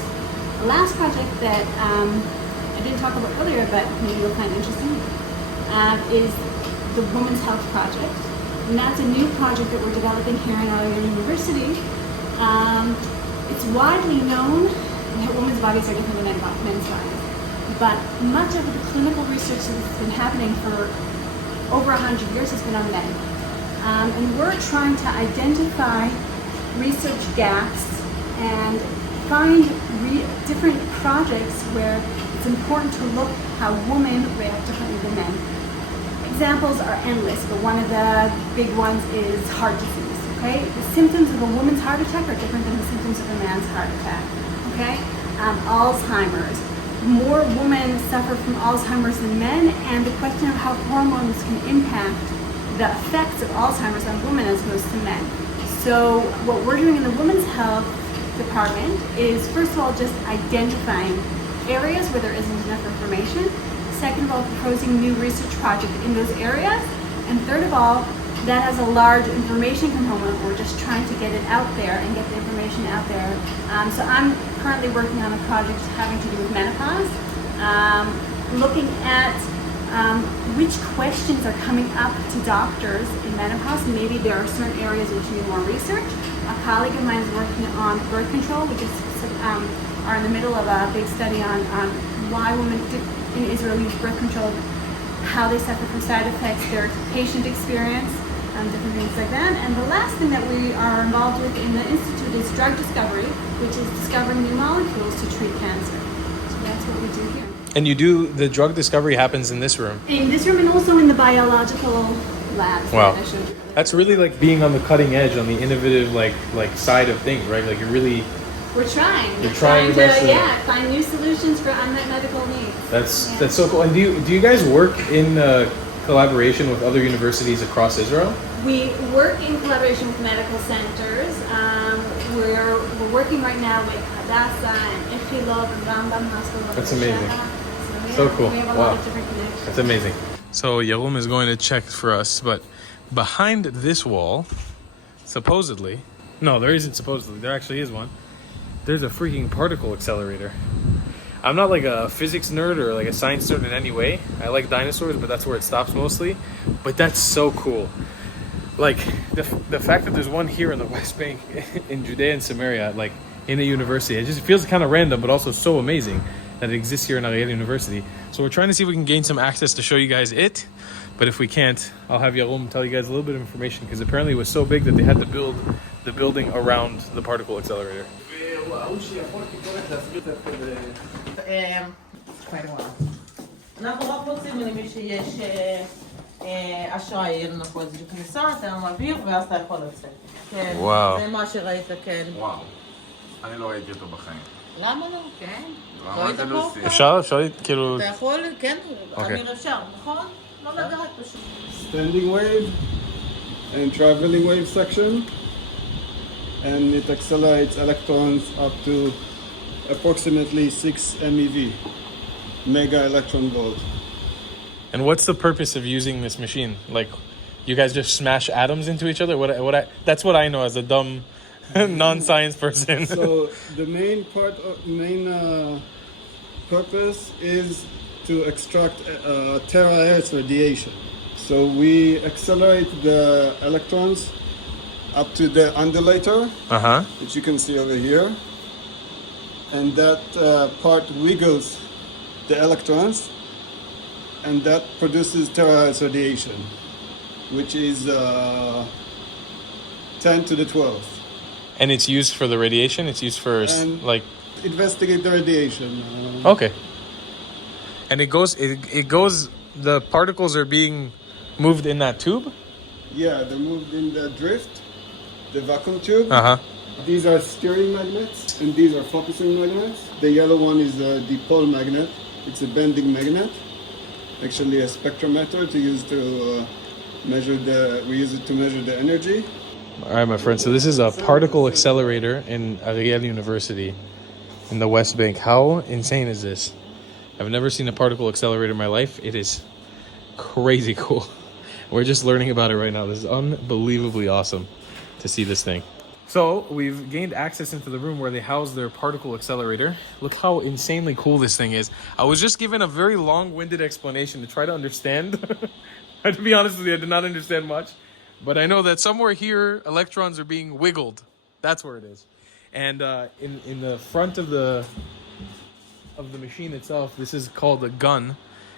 The last project that I didn't talk about earlier, but maybe you'll find interesting, is the Women's Health Project. And that's a new project that we're developing here at Ariel University. It's widely known that women's bodies are different than men's bodies. But much of the clinical research that's been happening for over 100 years has been on men. And we're trying to identify research gaps and find different projects where it's important to look how women react differently than men. Examples are endless, but one of the big ones is heart disease, okay? The symptoms of a woman's heart attack are different than the symptoms of a man's heart attack, okay? Alzheimer's. More women suffer from Alzheimer's than men, and the question of how hormones can impact the effects of Alzheimer's on women as opposed to men. So what we're doing in the Women's Health Department is, first of all, just identifying areas where there isn't enough information. Second of all, proposing new research projects in those areas. And third of all, that has a large information component. We're just trying to get it out there and get the information out there. So I'm currently working on a project having to do with menopause, looking at which questions are coming up to doctors in menopause. Maybe there are certain areas which need more research. A colleague of mine is working on birth control. We just are in the middle of a big study on why women in Israel use birth control, how they suffer from side effects, their patient experience, different things like that. And the last thing that we are involved with in the Institute is drug discovery, which is discovering new molecules to treat cancer. So that's what we do here. And you do, the drug discovery happens in this room. In this room and also in the biological labs. Wow. That I showed you. That's really like being on the cutting edge, on the innovative like side of things, right? Like you're really... We're trying. You're trying your best to find new solutions for unmet medical needs. That's so cool. And do you guys work in collaboration with other universities across Israel? We work in collaboration with medical centers. We're working right now with Hadassah and Ichilov and Rambam Hospital. That's amazing. So So cool. We have a Wow. lot of different connections. That's amazing. So Yarum is going to check for us, but behind this wall, supposedly, no, there isn't supposedly, there actually is one. There's a freaking particle accelerator. I'm not like a physics nerd or like a science nerd in any way. I like dinosaurs, but that's where it stops mostly. But that's so cool. Like the fact that there's one here in the West Bank, in Judea and Samaria, like in a university, it just feels kind of random, but also so amazing that it exists here in Ariel University. So we're trying to see if we can gain some access to show you guys it. But if we can't, I'll have Yarum tell you guys a little bit of information, because apparently it was so big that they had to build the building around the particle accelerator. quite a while. אנחנו רק רוצים למי שיש אשראי, יהיה לנו פה איזושהי כניסה, תן לנו אוויר, ואז אתה יכול לצאת. כן, וואו. זה מה שראית, כן. וואו, אני לא ראיתי אותו בחיים. למה לא? כן. לא ראית לוסי. אפשר כאילו... אתה יכול, כן, אוקיי. אמיר אפשר, נכון? לא לדעת פשוט. Standing wave and traveling wave section, and it accelerates electrons up to approximately 6 MeV, mega electron volt. And what's the purpose of using this machine? Like, you guys just smash atoms into each other? That's what I know as a dumb non-science person. So the main purpose is to extract terahertz radiation. So we accelerate the electrons up to the undulator, which you can see over here, and that part wiggles the electrons, and that produces terahertz radiation, which is 10 to the 12th. And it's used for the radiation? It's used for, like... Investigate the radiation. Okay. And it goes, the particles are being moved in that tube? Yeah, they're moved in the drift, the vacuum tube. These are steering magnets, and these are focusing magnets. The yellow one is a dipole magnet. It's a bending magnet. Actually, a spectrometer to use to measure we use it to measure the energy. All right, my friend. So this is a particle accelerator in Ariel University in the West Bank. How insane is this? I've never seen a particle accelerator in my life. It is crazy cool. We're just learning about it right now. This is unbelievably awesome to see this thing. So we've gained access into the room where they house their particle accelerator. Look how insanely cool this thing is. I was just given a very long-winded explanation to try to understand. To be honest with you, I did not understand much. But I know that somewhere here, electrons are being wiggled. That's where it is. And in the front of the machine itself, this is called a gun.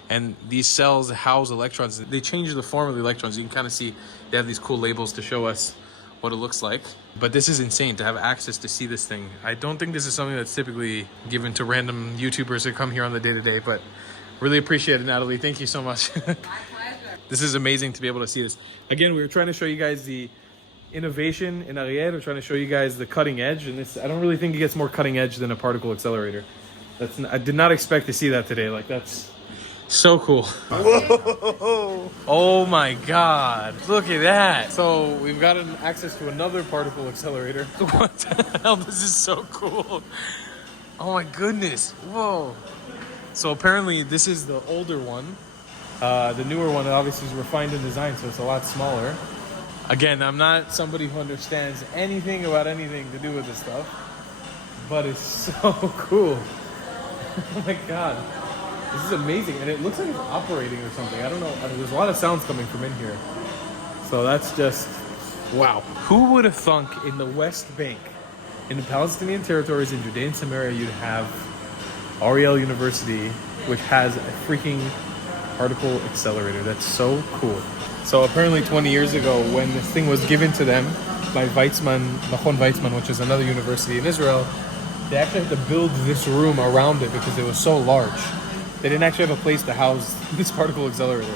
And these cells house electrons. They change the form of the electrons. You can kind of see they have these cool labels to show us what it looks like. But this is insane to have access to see this thing. I don't think this is something that's typically given to random YouTubers that come here on the day-to-day, but really appreciate it, Natalie. Thank you so much. My pleasure. This is amazing to be able to see this. Again, we were trying to show you guys the innovation in Ariel. We're trying to show you guys the cutting edge, and this, I don't really think it gets more cutting edge than a particle accelerator. I did not expect to see that today. Like, that's so cool. Whoa! Oh my God! Look at that. So we've gotten access to another particle accelerator. What the hell? This is so cool. Oh my goodness! Whoa! So apparently this is the older one. The newer one obviously is refined in design, so it's a lot smaller. Again, I'm not somebody who understands anything about anything to do with this stuff, but it's so cool. Oh my God. This is amazing. And it looks like it's operating or something. I don't know. There's a lot of sounds coming from in here. So that's just, wow. Who would have thunk in the West Bank, in the Palestinian territories in Judea and Samaria, you'd have Ariel University, which has a freaking particle accelerator. That's so cool. So apparently 20 years ago, when this thing was given to them by Weizmann, Machon Weizmann, which is another university in Israel, they actually had to build this room around it because it was so large. They didn't actually have a place to house this particle accelerator.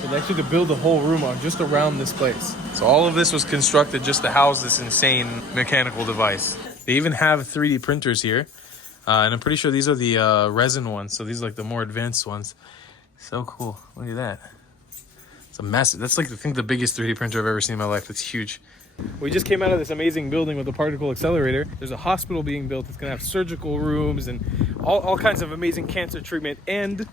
So they actually had to build a whole room just around this place. So all of this was constructed just to house this insane mechanical device. They even have 3D printers here. And I'm pretty sure these are the resin ones. So these are like the more advanced ones. So cool. Look at that. It's a massive. That's like, I think, the biggest 3D printer I've ever seen in my life. It's huge. We just came out of this amazing building with a particle accelerator. There's a hospital being built. It's going to have surgical rooms and all kinds of amazing cancer treatment. And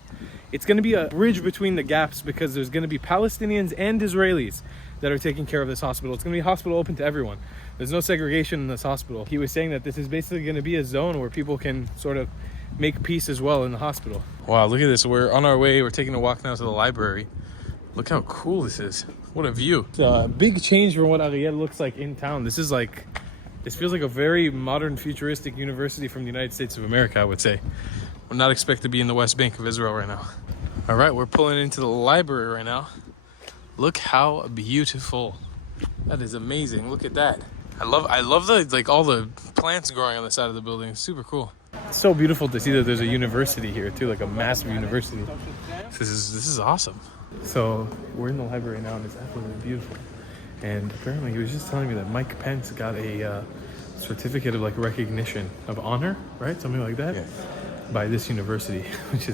it's going to be a bridge between the gaps because there's going to be Palestinians and Israelis that are taking care of this hospital. It's going to be a hospital open to everyone. There's no segregation in this hospital. He was saying that this is basically going to be a zone where people can sort of make peace as well in the hospital. Wow, look at this. We're on our way. We're taking a walk now to the library. Look how cool this is. What a view. It's a big change from what Ariel looks like in town. This feels like a very modern, futuristic university from the United States of America, I would say. We're not expected to be in the West Bank of Israel right now. All right, we're pulling into the library right now. Look how beautiful. That is amazing. Look at that. I love the, like, all the plants growing on the side of the building. It's super cool. It's so beautiful to see that there's a university here too, like a massive university. This is awesome. So we're in the library now and it's absolutely beautiful. And apparently he was just telling me that Mike Pence got a certificate of like recognition of honor, right? Something like that, yeah, by this university, which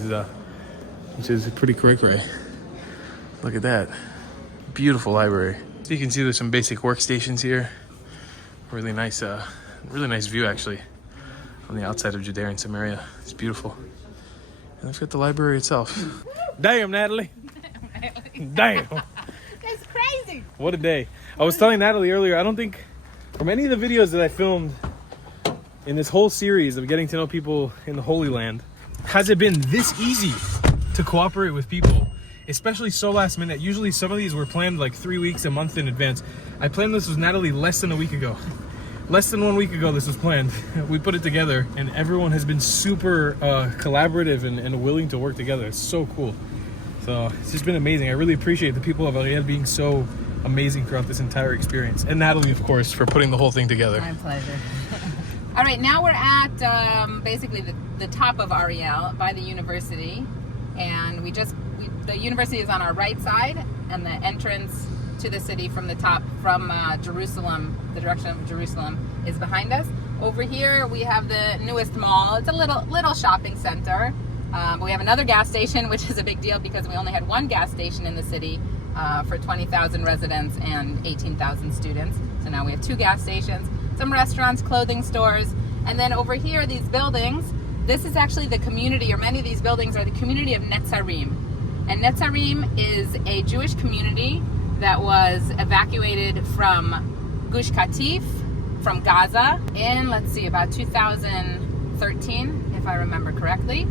is pretty cray-cray. Look at that. Beautiful library. So you can see there's some basic workstations here. Really nice view actually on the outside of Judea and Samaria. It's beautiful. And let's get the library itself. Damn, Natalie. Damn. That's crazy. What a day. I was telling Natalie earlier, I don't think from any of the videos that I filmed in this whole series of getting to know people in the Holy Land, has it been this easy to cooperate with people, especially so last minute. Usually some of these were planned like 3 weeks, a month in advance. I planned this with Natalie less than a week ago. Less than 1 week ago this was planned. We put it together and everyone has been super collaborative and willing to work together. It's so cool. So it's just been amazing. I really appreciate the people of Ariel being so amazing throughout this entire experience. And Natalie, of course, for putting the whole thing together. My pleasure. All right, now we're at basically the top of Ariel by the university. And the university is on our right side and the entrance to the city from the top, from Jerusalem, the direction of Jerusalem, is behind us. Over here we have the newest mall. It's a little shopping center. But we have another gas station, which is a big deal because we only had one gas station in the city for 20,000 residents and 18,000 students. So now we have 2 gas stations, some restaurants, clothing stores. And then over here, these buildings, this is actually the community, or many of these buildings are the community of Netzarim. And Netzarim is a Jewish community that was evacuated from Gush Katif, from Gaza, in, let's see, about 2013, if I remember correctly.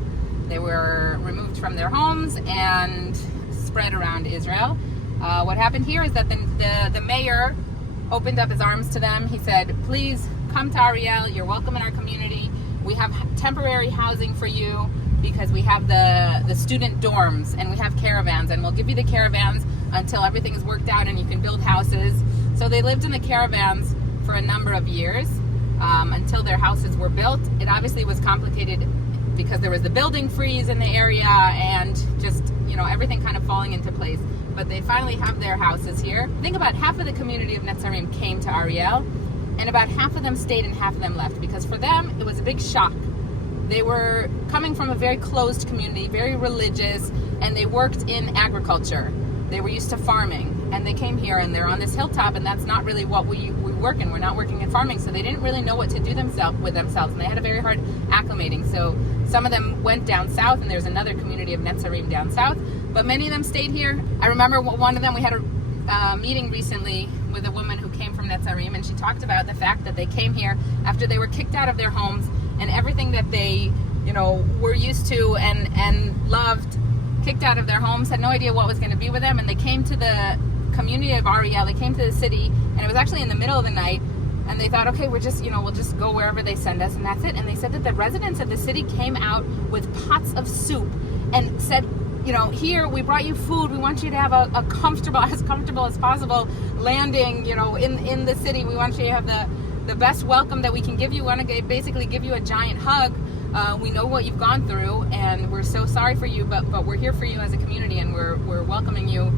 They were removed from their homes and spread around Israel. What happened here is that the mayor opened up his arms to them. He said, please come to Ariel. You're welcome in our community. We have temporary housing for you because we have the student dorms and we have caravans, and we'll give you the caravans until everything is worked out and you can build houses. So they lived in the caravans for a number of years until their houses were built. It obviously was complicated because there was the building freeze in the area and just, everything kind of falling into place. But they finally have their houses here. I think about half of the community of Netzarim came to Ariel, and about half of them stayed and half of them left, because for them it was a big shock. They were coming from a very closed community, very religious, and they worked in agriculture. They were used to farming, and they came here and they're on this hilltop, and that's not really what we work in. We're not working in farming, so they didn't really know what to do with themselves, and they had a very hard acclimating. So some of them went down south, and there's another community of Netzarim down south, but many of them stayed here. I remember one of them, we had a meeting recently with a woman who came from Netzarim, and she talked about the fact that they came here after they were kicked out of their homes, and everything that they, were used to and loved, kicked out of their homes, had no idea what was going to be with them, and they came to the community of Ariel. They came to the city, and it was actually in the middle of the night, and they thought, okay, we'll just go wherever they send us, and that's it. And they said that the residents of the city came out with pots of soup and said, here, we brought you food. We want you to have a comfortable as possible landing, in the city. We want you to have the best welcome that we can give you. We want to basically give you a giant hug. We know what you've gone through, and we're so sorry for you, but we're here for you as a community, and we're welcoming you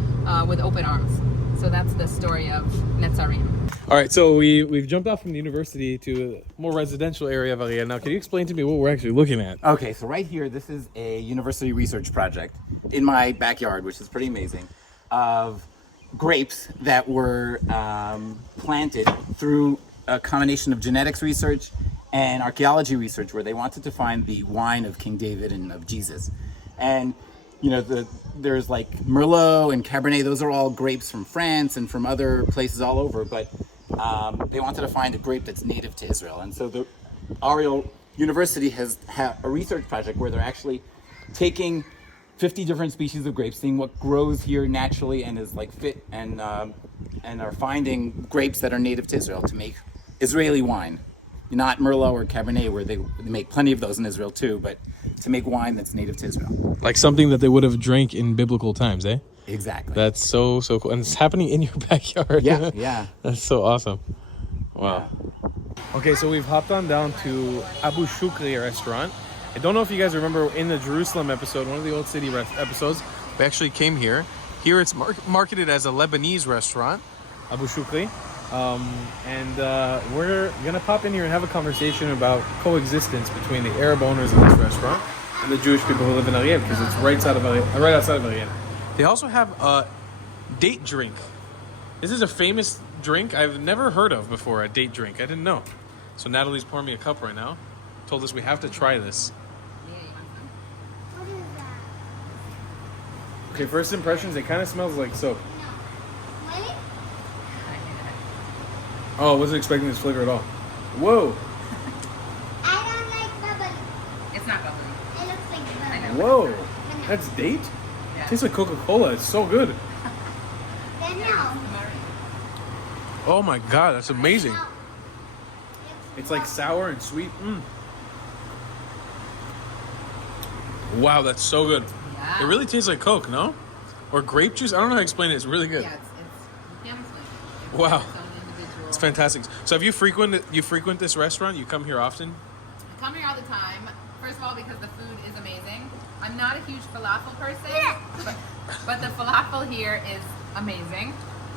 with open arms. So that's the story of Netzarim. All right, so we've jumped off from the university to a more residential area of Ariel. Now, can you explain to me what we're actually looking at? Okay, so right here, this is a university research project in my backyard, which is pretty amazing, of grapes that were planted through a combination of genetics research and archaeology research, where they wanted to find the wine of King David and of Jesus. And there's like Merlot and Cabernet. Those are all grapes from France and from other places all over, but they wanted to find a grape that's native to Israel. And so the Ariel University has a research project where they're actually taking 50 different species of grapes, seeing what grows here naturally and is like fit, and are finding grapes that are native to Israel to make Israeli wine. Not Merlot or Cabernet, where they make plenty of those in Israel too, but to make wine that's native to Israel. Like something that they would have drank in biblical times, eh? Exactly. That's so cool. And it's happening in your backyard. Yeah. That's so awesome. Wow. Okay, so we've hopped on down to Abu Shukri restaurant. I don't know if you guys remember in the Jerusalem episode, one of the Old City episodes, we actually came here. Here it's marketed as a Lebanese restaurant, Abu Shukri. And we're gonna pop in here and have a conversation about coexistence between the Arab owners of this restaurant and the Jewish people who live in Ariel, because it's right outside of Ariel. They also have a date drink. This is a famous drink I've never heard of before, a date drink. I didn't know. So Natalie's pouring me a cup right now. Told us we have to try this. What is that? Okay, first impressions, it kind of smells like soap. Really? Oh, I wasn't expecting this flavor at all. Whoa. I don't like bubbly. It's not bubbly. It looks like bubbly. Whoa. That's date? Yeah. Tastes like Coca-Cola. It's so good. Then no. Oh my God, that's amazing. It's like sour and sweet. Wow, that's so good. Yeah. It really tastes like Coke, no? Or grape juice? I don't know how to explain it. It's really good. Yeah, it's Wow. its own individual. It's fantastic. So have you frequent this restaurant? You come here often? I come here all the time. First of all, because the food is amazing. I'm not a huge falafel person, but the falafel here is amazing.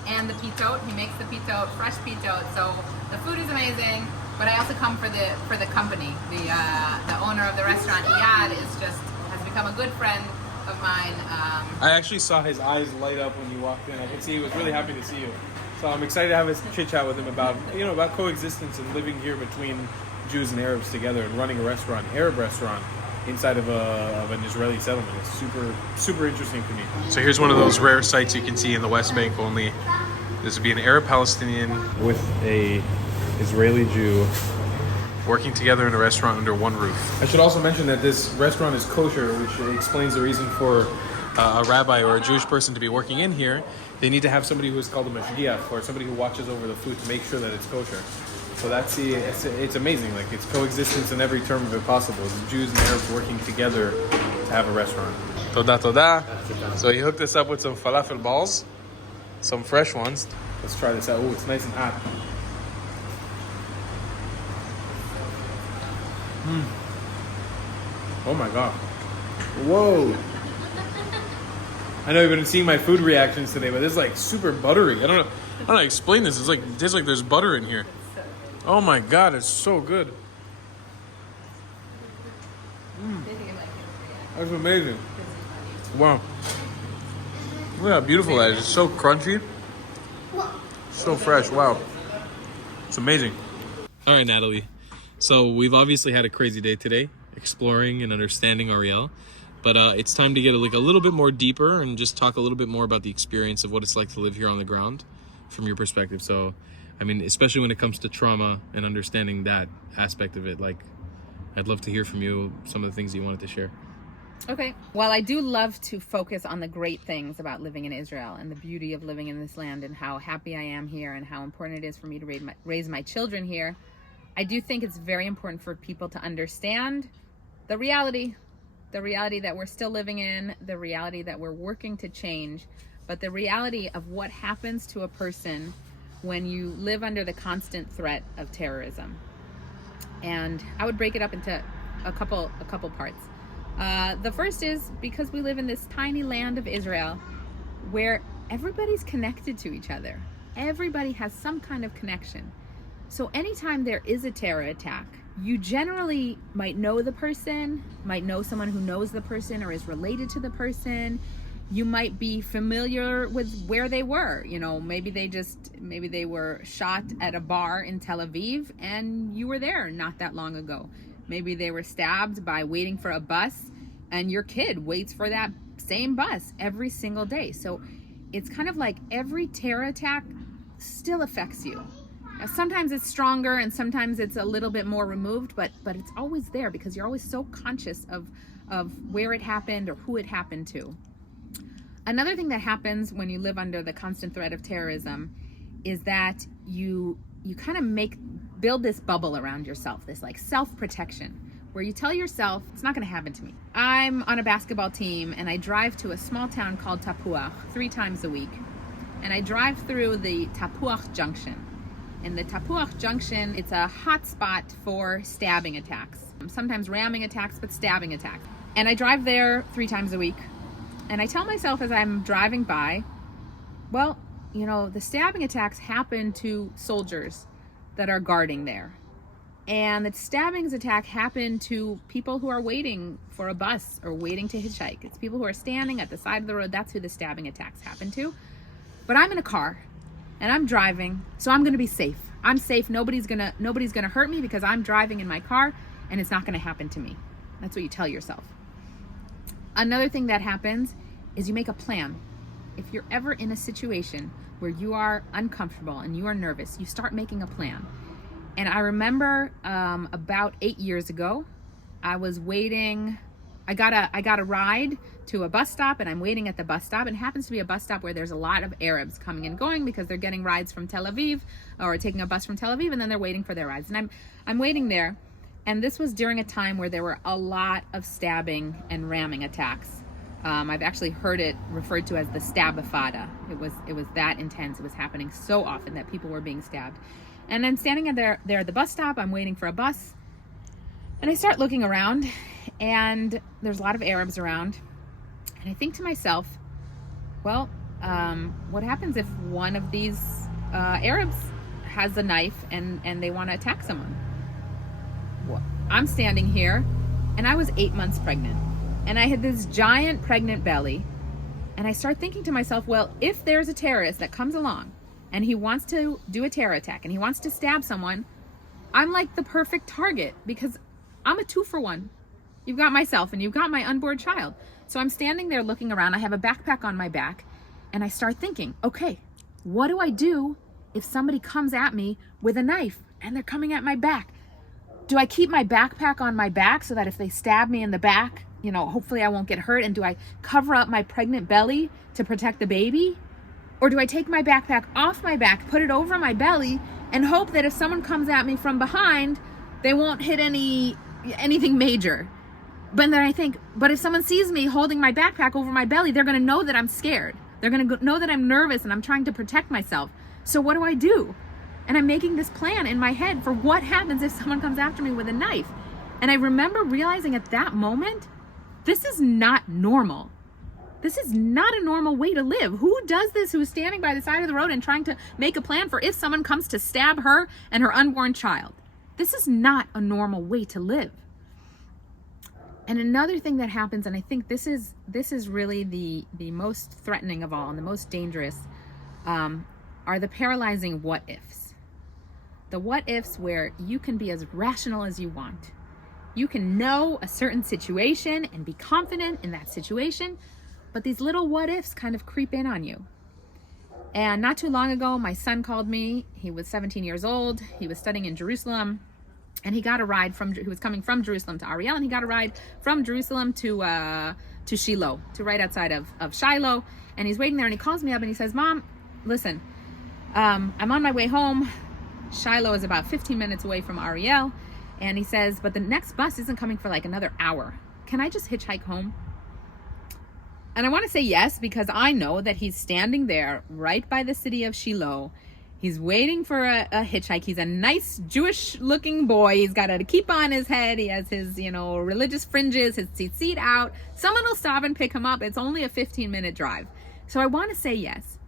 And the pitot, he makes the pitot, fresh pitot. So the food is amazing. But I also come for the company. The owner of the restaurant, Iyad, has become a good friend of mine. I actually saw his eyes light up when you walked in. I could see he was really happy to see you. So I'm excited to have a chit chat with him about coexistence and living here between Jews and Arabs together and running a restaurant, Arab restaurant, inside of an Israeli settlement. It's super interesting to me. So here's one of those rare sights you can see in the West Bank only. This would be an Arab Palestinian with a Israeli Jew working together in a restaurant under one roof. I should also mention that this restaurant is kosher, which explains the reason for a rabbi or a Jewish person to be working in here. They need to have somebody who is called a mashgiach, or somebody who watches over the food to make sure that it's kosher. So it's amazing. Like, it's coexistence in every term of it possible. It's Jews and Arabs working together to have a restaurant. Toda toda. So he hooked us up with some falafel balls, some fresh ones. Let's try this out. Oh, it's nice and hot. Oh my God. Whoa. I know you've been seeing my food reactions today, but this is like super buttery. I don't know how to explain this. It tastes like there's butter in here. Oh my God, it's so good. That's amazing. Wow. Look how beautiful that is. It's so crunchy. So fresh. Wow. It's amazing. All right, Natalie. So we've obviously had a crazy day today, exploring and understanding Ariel. But it's time to get a little bit more deeper and just talk a little bit more about the experience of what it's like to live here on the ground from your perspective. So, I mean, especially when it comes to trauma and understanding that aspect of it, like, I'd love to hear from you some of the things you wanted to share. Okay. Well, I do love to focus on the great things about living in Israel and the beauty of living in this land and how happy I am here and how important it is for me to raise my children here. I do think it's very important for people to understand the reality that we're still living in, the reality that we're working to change, but the reality of what happens to a person when you live under the constant threat of terrorism. And I would break it up into a couple parts. The first is because we live in this tiny land of Israel where everybody's connected to each other. Everybody has some kind of connection. So anytime there is a terror attack, you generally might know the person, might know someone who knows the person or is related to the person. You might be familiar with where they were. You know, maybe they were shot at a bar in Tel Aviv and you were there not that long ago. Maybe they were stabbed by waiting for a bus and your kid waits for that same bus every single day. So it's kind of like every terror attack still affects you. Now, sometimes it's stronger and sometimes it's a little bit more removed, but it's always there because you're always so conscious of where it happened or who it happened to. Another thing that happens when you live under the constant threat of terrorism is that you kind of build this bubble around yourself, this like self-protection, where you tell yourself, it's not going to happen to me. I'm on a basketball team and I drive to a small town called Tapuach 3 times a week. And I drive through the Tapuach Junction. In the Tapuach Junction, it's a hot spot for stabbing attacks. Sometimes ramming attacks, but stabbing attacks. And I drive there 3 times a week. And I tell myself as I'm driving by, well, you know, the stabbing attacks happen to soldiers that are guarding there. And the stabbings attack happen to people who are waiting for a bus or waiting to hitchhike. It's people who are standing at the side of the road. That's who the stabbing attacks happen to. But I'm in a car and I'm driving, so I'm going to be safe. I'm safe. Nobody's going to hurt me because I'm driving in my car and it's not going to happen to me. That's what you tell yourself. Another thing that happens is you make a plan. If you're ever in a situation where you are uncomfortable and you are nervous, you start making a plan. And I remember about 8 years ago, I was waiting. I got a ride to a bus stop, and I'm waiting at the bus stop. And it happens to be a bus stop where there's a lot of Arabs coming and going because they're getting rides from Tel Aviv or taking a bus from Tel Aviv, and then they're waiting for their rides. And I'm waiting there. And this was during a time where there were a lot of stabbing and ramming attacks. I've actually heard it referred to as the stabafada. It was that intense. It was happening so often that people were being stabbed. And I'm standing there at the bus stop. I'm waiting for a bus. And I start looking around, and there's a lot of Arabs around. And I think to myself, well, what happens if one of these Arabs has a knife and they want to attack someone? Well, I'm standing here, and I was 8 months pregnant. And I had this giant pregnant belly. And I start thinking to myself, well, if there's a terrorist that comes along and he wants to do a terror attack and he wants to stab someone, I'm like the perfect target because I'm a 2-for-1. You've got myself and you've got my unborn child. So I'm standing there looking around. I have a backpack on my back and I start thinking, okay, what do I do if somebody comes at me with a knife and they're coming at my back? Do I keep my backpack on my back so that if they stab me in the back, you know, hopefully I won't get hurt? And do I cover up my pregnant belly to protect the baby? Or do I take my backpack off my back, put it over my belly, and hope that if someone comes at me from behind, they won't hit anything major? But then I think, but if someone sees me holding my backpack over my belly, they're going to know that I'm scared. They're going to know that I'm nervous and I'm trying to protect myself. So what do? And I'm making this plan in my head for what happens if someone comes after me with a knife. And I remember realizing at that moment, this is not normal. This is not a normal way to live. Who does this? Who is standing by the side of the road and trying to make a plan for if someone comes to stab her and her unborn child? This is not a normal way to live. And another thing that happens, and I think this is really the most threatening of all and the most dangerous, are the paralyzing what ifs. The what ifs where you can be as rational as you want. You can know a certain situation and be confident in that situation, but these little what ifs kind of creep in on you. And not too long ago, my son called me. He was 17 years old. He was studying in Jerusalem, and he got a ride he was coming from Jerusalem to Ariel, and he got a ride from Jerusalem to Shiloh, to right outside of Shiloh. And he's waiting there, and he calls me up and he says, Mom, listen, I'm on my way home. Shiloh is about 15 minutes away from Ariel. And he says, but the next bus isn't coming for like another hour. Can I just hitchhike home? And I want to say yes, because I know that he's standing there right by the city of Shiloh. He's waiting for a hitchhike. He's a nice Jewish looking boy. He's got a kippah on his head. He has his, religious fringes, his tzitzit out. Someone will stop and pick him up. It's only a 15-minute drive. So I want to say yes.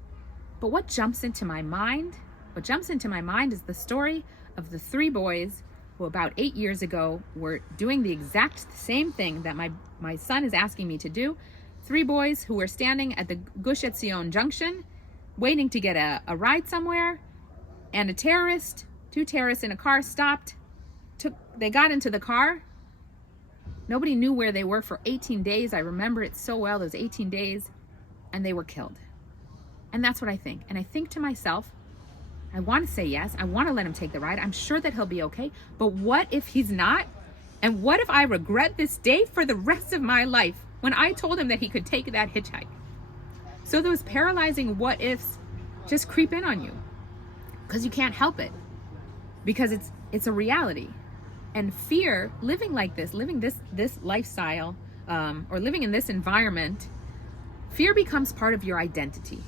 But what jumps into my mind? What jumps into my mind is the story of the 3 boys who about 8 years ago were doing the exact same thing that my son is asking me to do. 3 boys who were standing at the Gush Etzion junction, waiting to get a ride somewhere, and 2 terrorists in a car stopped. They got into the car. Nobody knew where they were for 18 days. I remember it so well, those 18 days, and they were killed. And that's what I think. And I think to myself, I want to say yes. I want to let him take the ride. I'm sure that he'll be okay. But what if he's not? And what if I regret this day for the rest of my life when I told him that he could take that hitchhike? So those paralyzing what ifs just creep in on you because you can't help it, because it's a reality. And fear, living like this, living this lifestyle, or living in this environment, fear becomes part of your identity.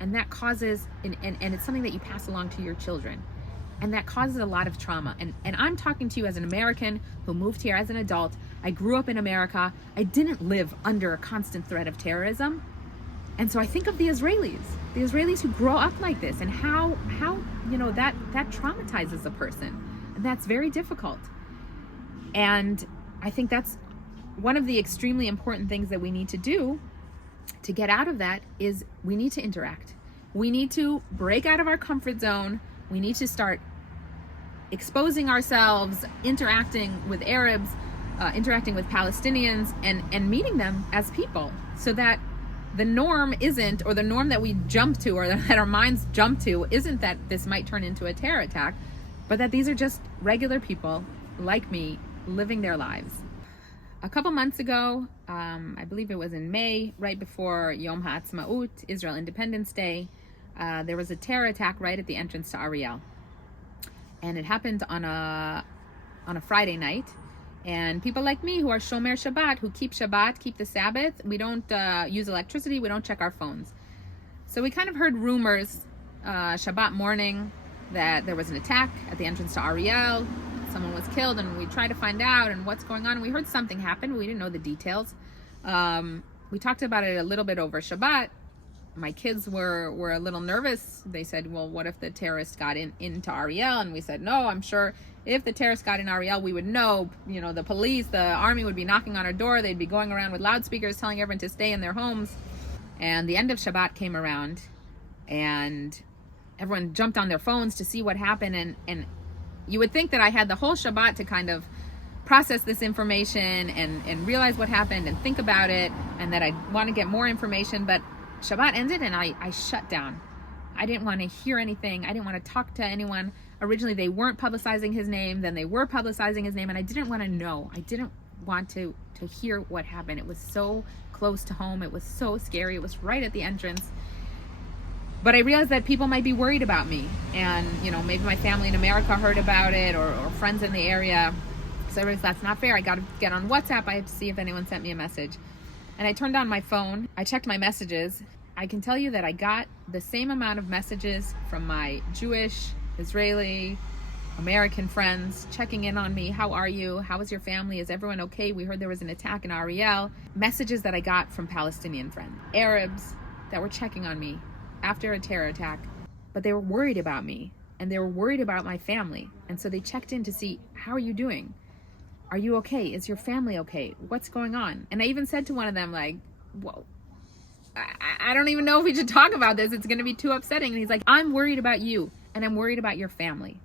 And that causes, and it's something that you pass along to your children. And that causes a lot of trauma. And I'm talking to you as an American who moved here as an adult. I grew up in America. I didn't live under a constant threat of terrorism. And so I think of the Israelis who grow up like this, and how that traumatizes a person. And that's very difficult. And I think that's one of the extremely important things that we need to do to get out of that is we need to interact. We need to break out of our comfort zone. We need to start exposing ourselves, interacting with Arabs, interacting with Palestinians, and meeting them as people, so that the norm isn't, or the norm that we jump to, or that our minds jump to, isn't that this might turn into a terror attack, but that these are just regular people like me living their lives. A couple months ago, I believe it was in May, right before Yom HaAtzmaut, Israel Independence Day, there was a terror attack right at the entrance to Ariel. And it happened on a Friday night. And people like me who are Shomer Shabbat, who keep Shabbat, keep the Sabbath, we don't use electricity, we don't check our phones. So we kind of heard rumors Shabbat morning that there was an attack at the entrance to Ariel. Someone was killed, and we tried to find out and what's going on. And we heard something happened. We didn't know the details. We talked about it a little bit over Shabbat. My kids were a little nervous. They said, well, what if the terrorists got into Ariel? And we said, no, I'm sure if the terrorists got in Ariel, we would know, the police, the army would be knocking on our door. They'd be going around with loudspeakers telling everyone to stay in their homes. And the end of Shabbat came around, and everyone jumped on their phones to see what happened. And you would think that I had the whole Shabbat to kind of process this information and realize what happened and think about it, and that I'd want to get more information. But Shabbat ended, and I shut down. I didn't want to hear anything. I didn't want to talk to anyone. Originally, they weren't publicizing his name. Then they were publicizing his name, and I didn't want to know. I didn't want to hear what happened. It was so close to home. It was so scary. It was right at the entrance. But I realized that people might be worried about me. And, maybe my family in America heard about it, or friends in the area. So I realized that's not fair. I got to get on WhatsApp. I have to see if anyone sent me a message. And I turned on my phone. I checked my messages. I can tell you that I got the same amount of messages from my Jewish, Israeli, American friends checking in on me. How are you? How is your family? Is everyone okay? We heard there was an attack in Ariel. Messages that I got from Palestinian friends, Arabs that were checking on me after a terror attack, but they were worried about me, and they were worried about my family. And so they checked in to see, how are you doing? Are you okay? Is your family okay? What's going on? And I even said to one of them, like, whoa, I don't even know if we should talk about this. It's going to be too upsetting. And he's like, I'm worried about you, and I'm worried about your family.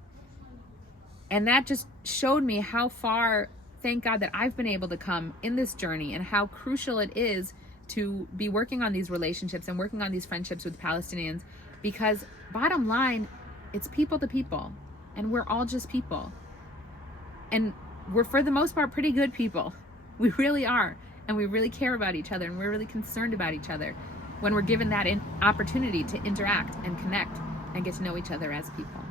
And that just showed me how far thank God that I've been able to come in this journey, and how crucial it is to be working on these relationships and working on these friendships with Palestinians, because bottom line, it's people to people, and we're all just people. And we're, for the most part, pretty good people. We really are. And we really care about each other, and we're really concerned about each other when we're given that opportunity to interact and connect and get to know each other as people.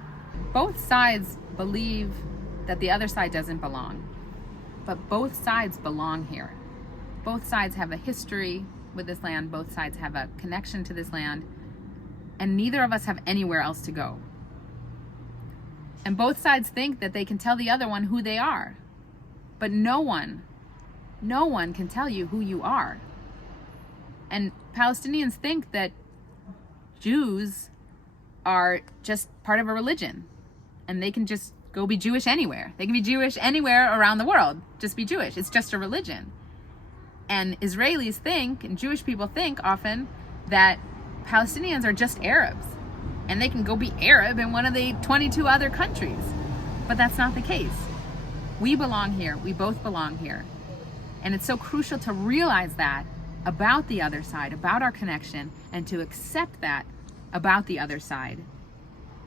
Both sides believe that the other side doesn't belong, but both sides belong here. Both sides have a history with this land. Both sides have a connection to this land, and neither of us have anywhere else to go. And both sides think that they can tell the other one who they are, but no one can tell you who you are. And Palestinians think that Jews are just part of a religion, and they can just go be Jewish anywhere. They can be Jewish anywhere around the world, just be Jewish. It's just a religion. And Israelis think, and Jewish people think often, that Palestinians are just Arabs, and they can go be Arab in one of the 22 other countries. But that's not the case. We belong here. We both belong here. And it's so crucial to realize that about the other side, about our connection, and to accept that about the other side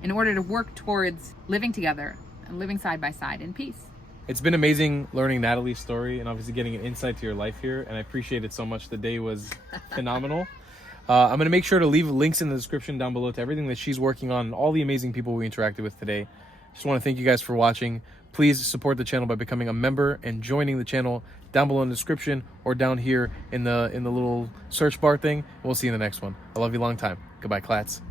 in order to work towards living together and living side by side in peace. It's been amazing learning Natalie's story and obviously getting an insight to your life here, and I appreciate it so much. The day was phenomenal. I'm going to make sure to leave links in the description down below to everything that she's working on and all the amazing people we interacted with today. Just want to thank you guys for watching. Please support the channel by becoming a member and joining the channel down below in the description or down here in the little search bar thing. We'll see you in the next one. I love you long time. Goodbye, Clats.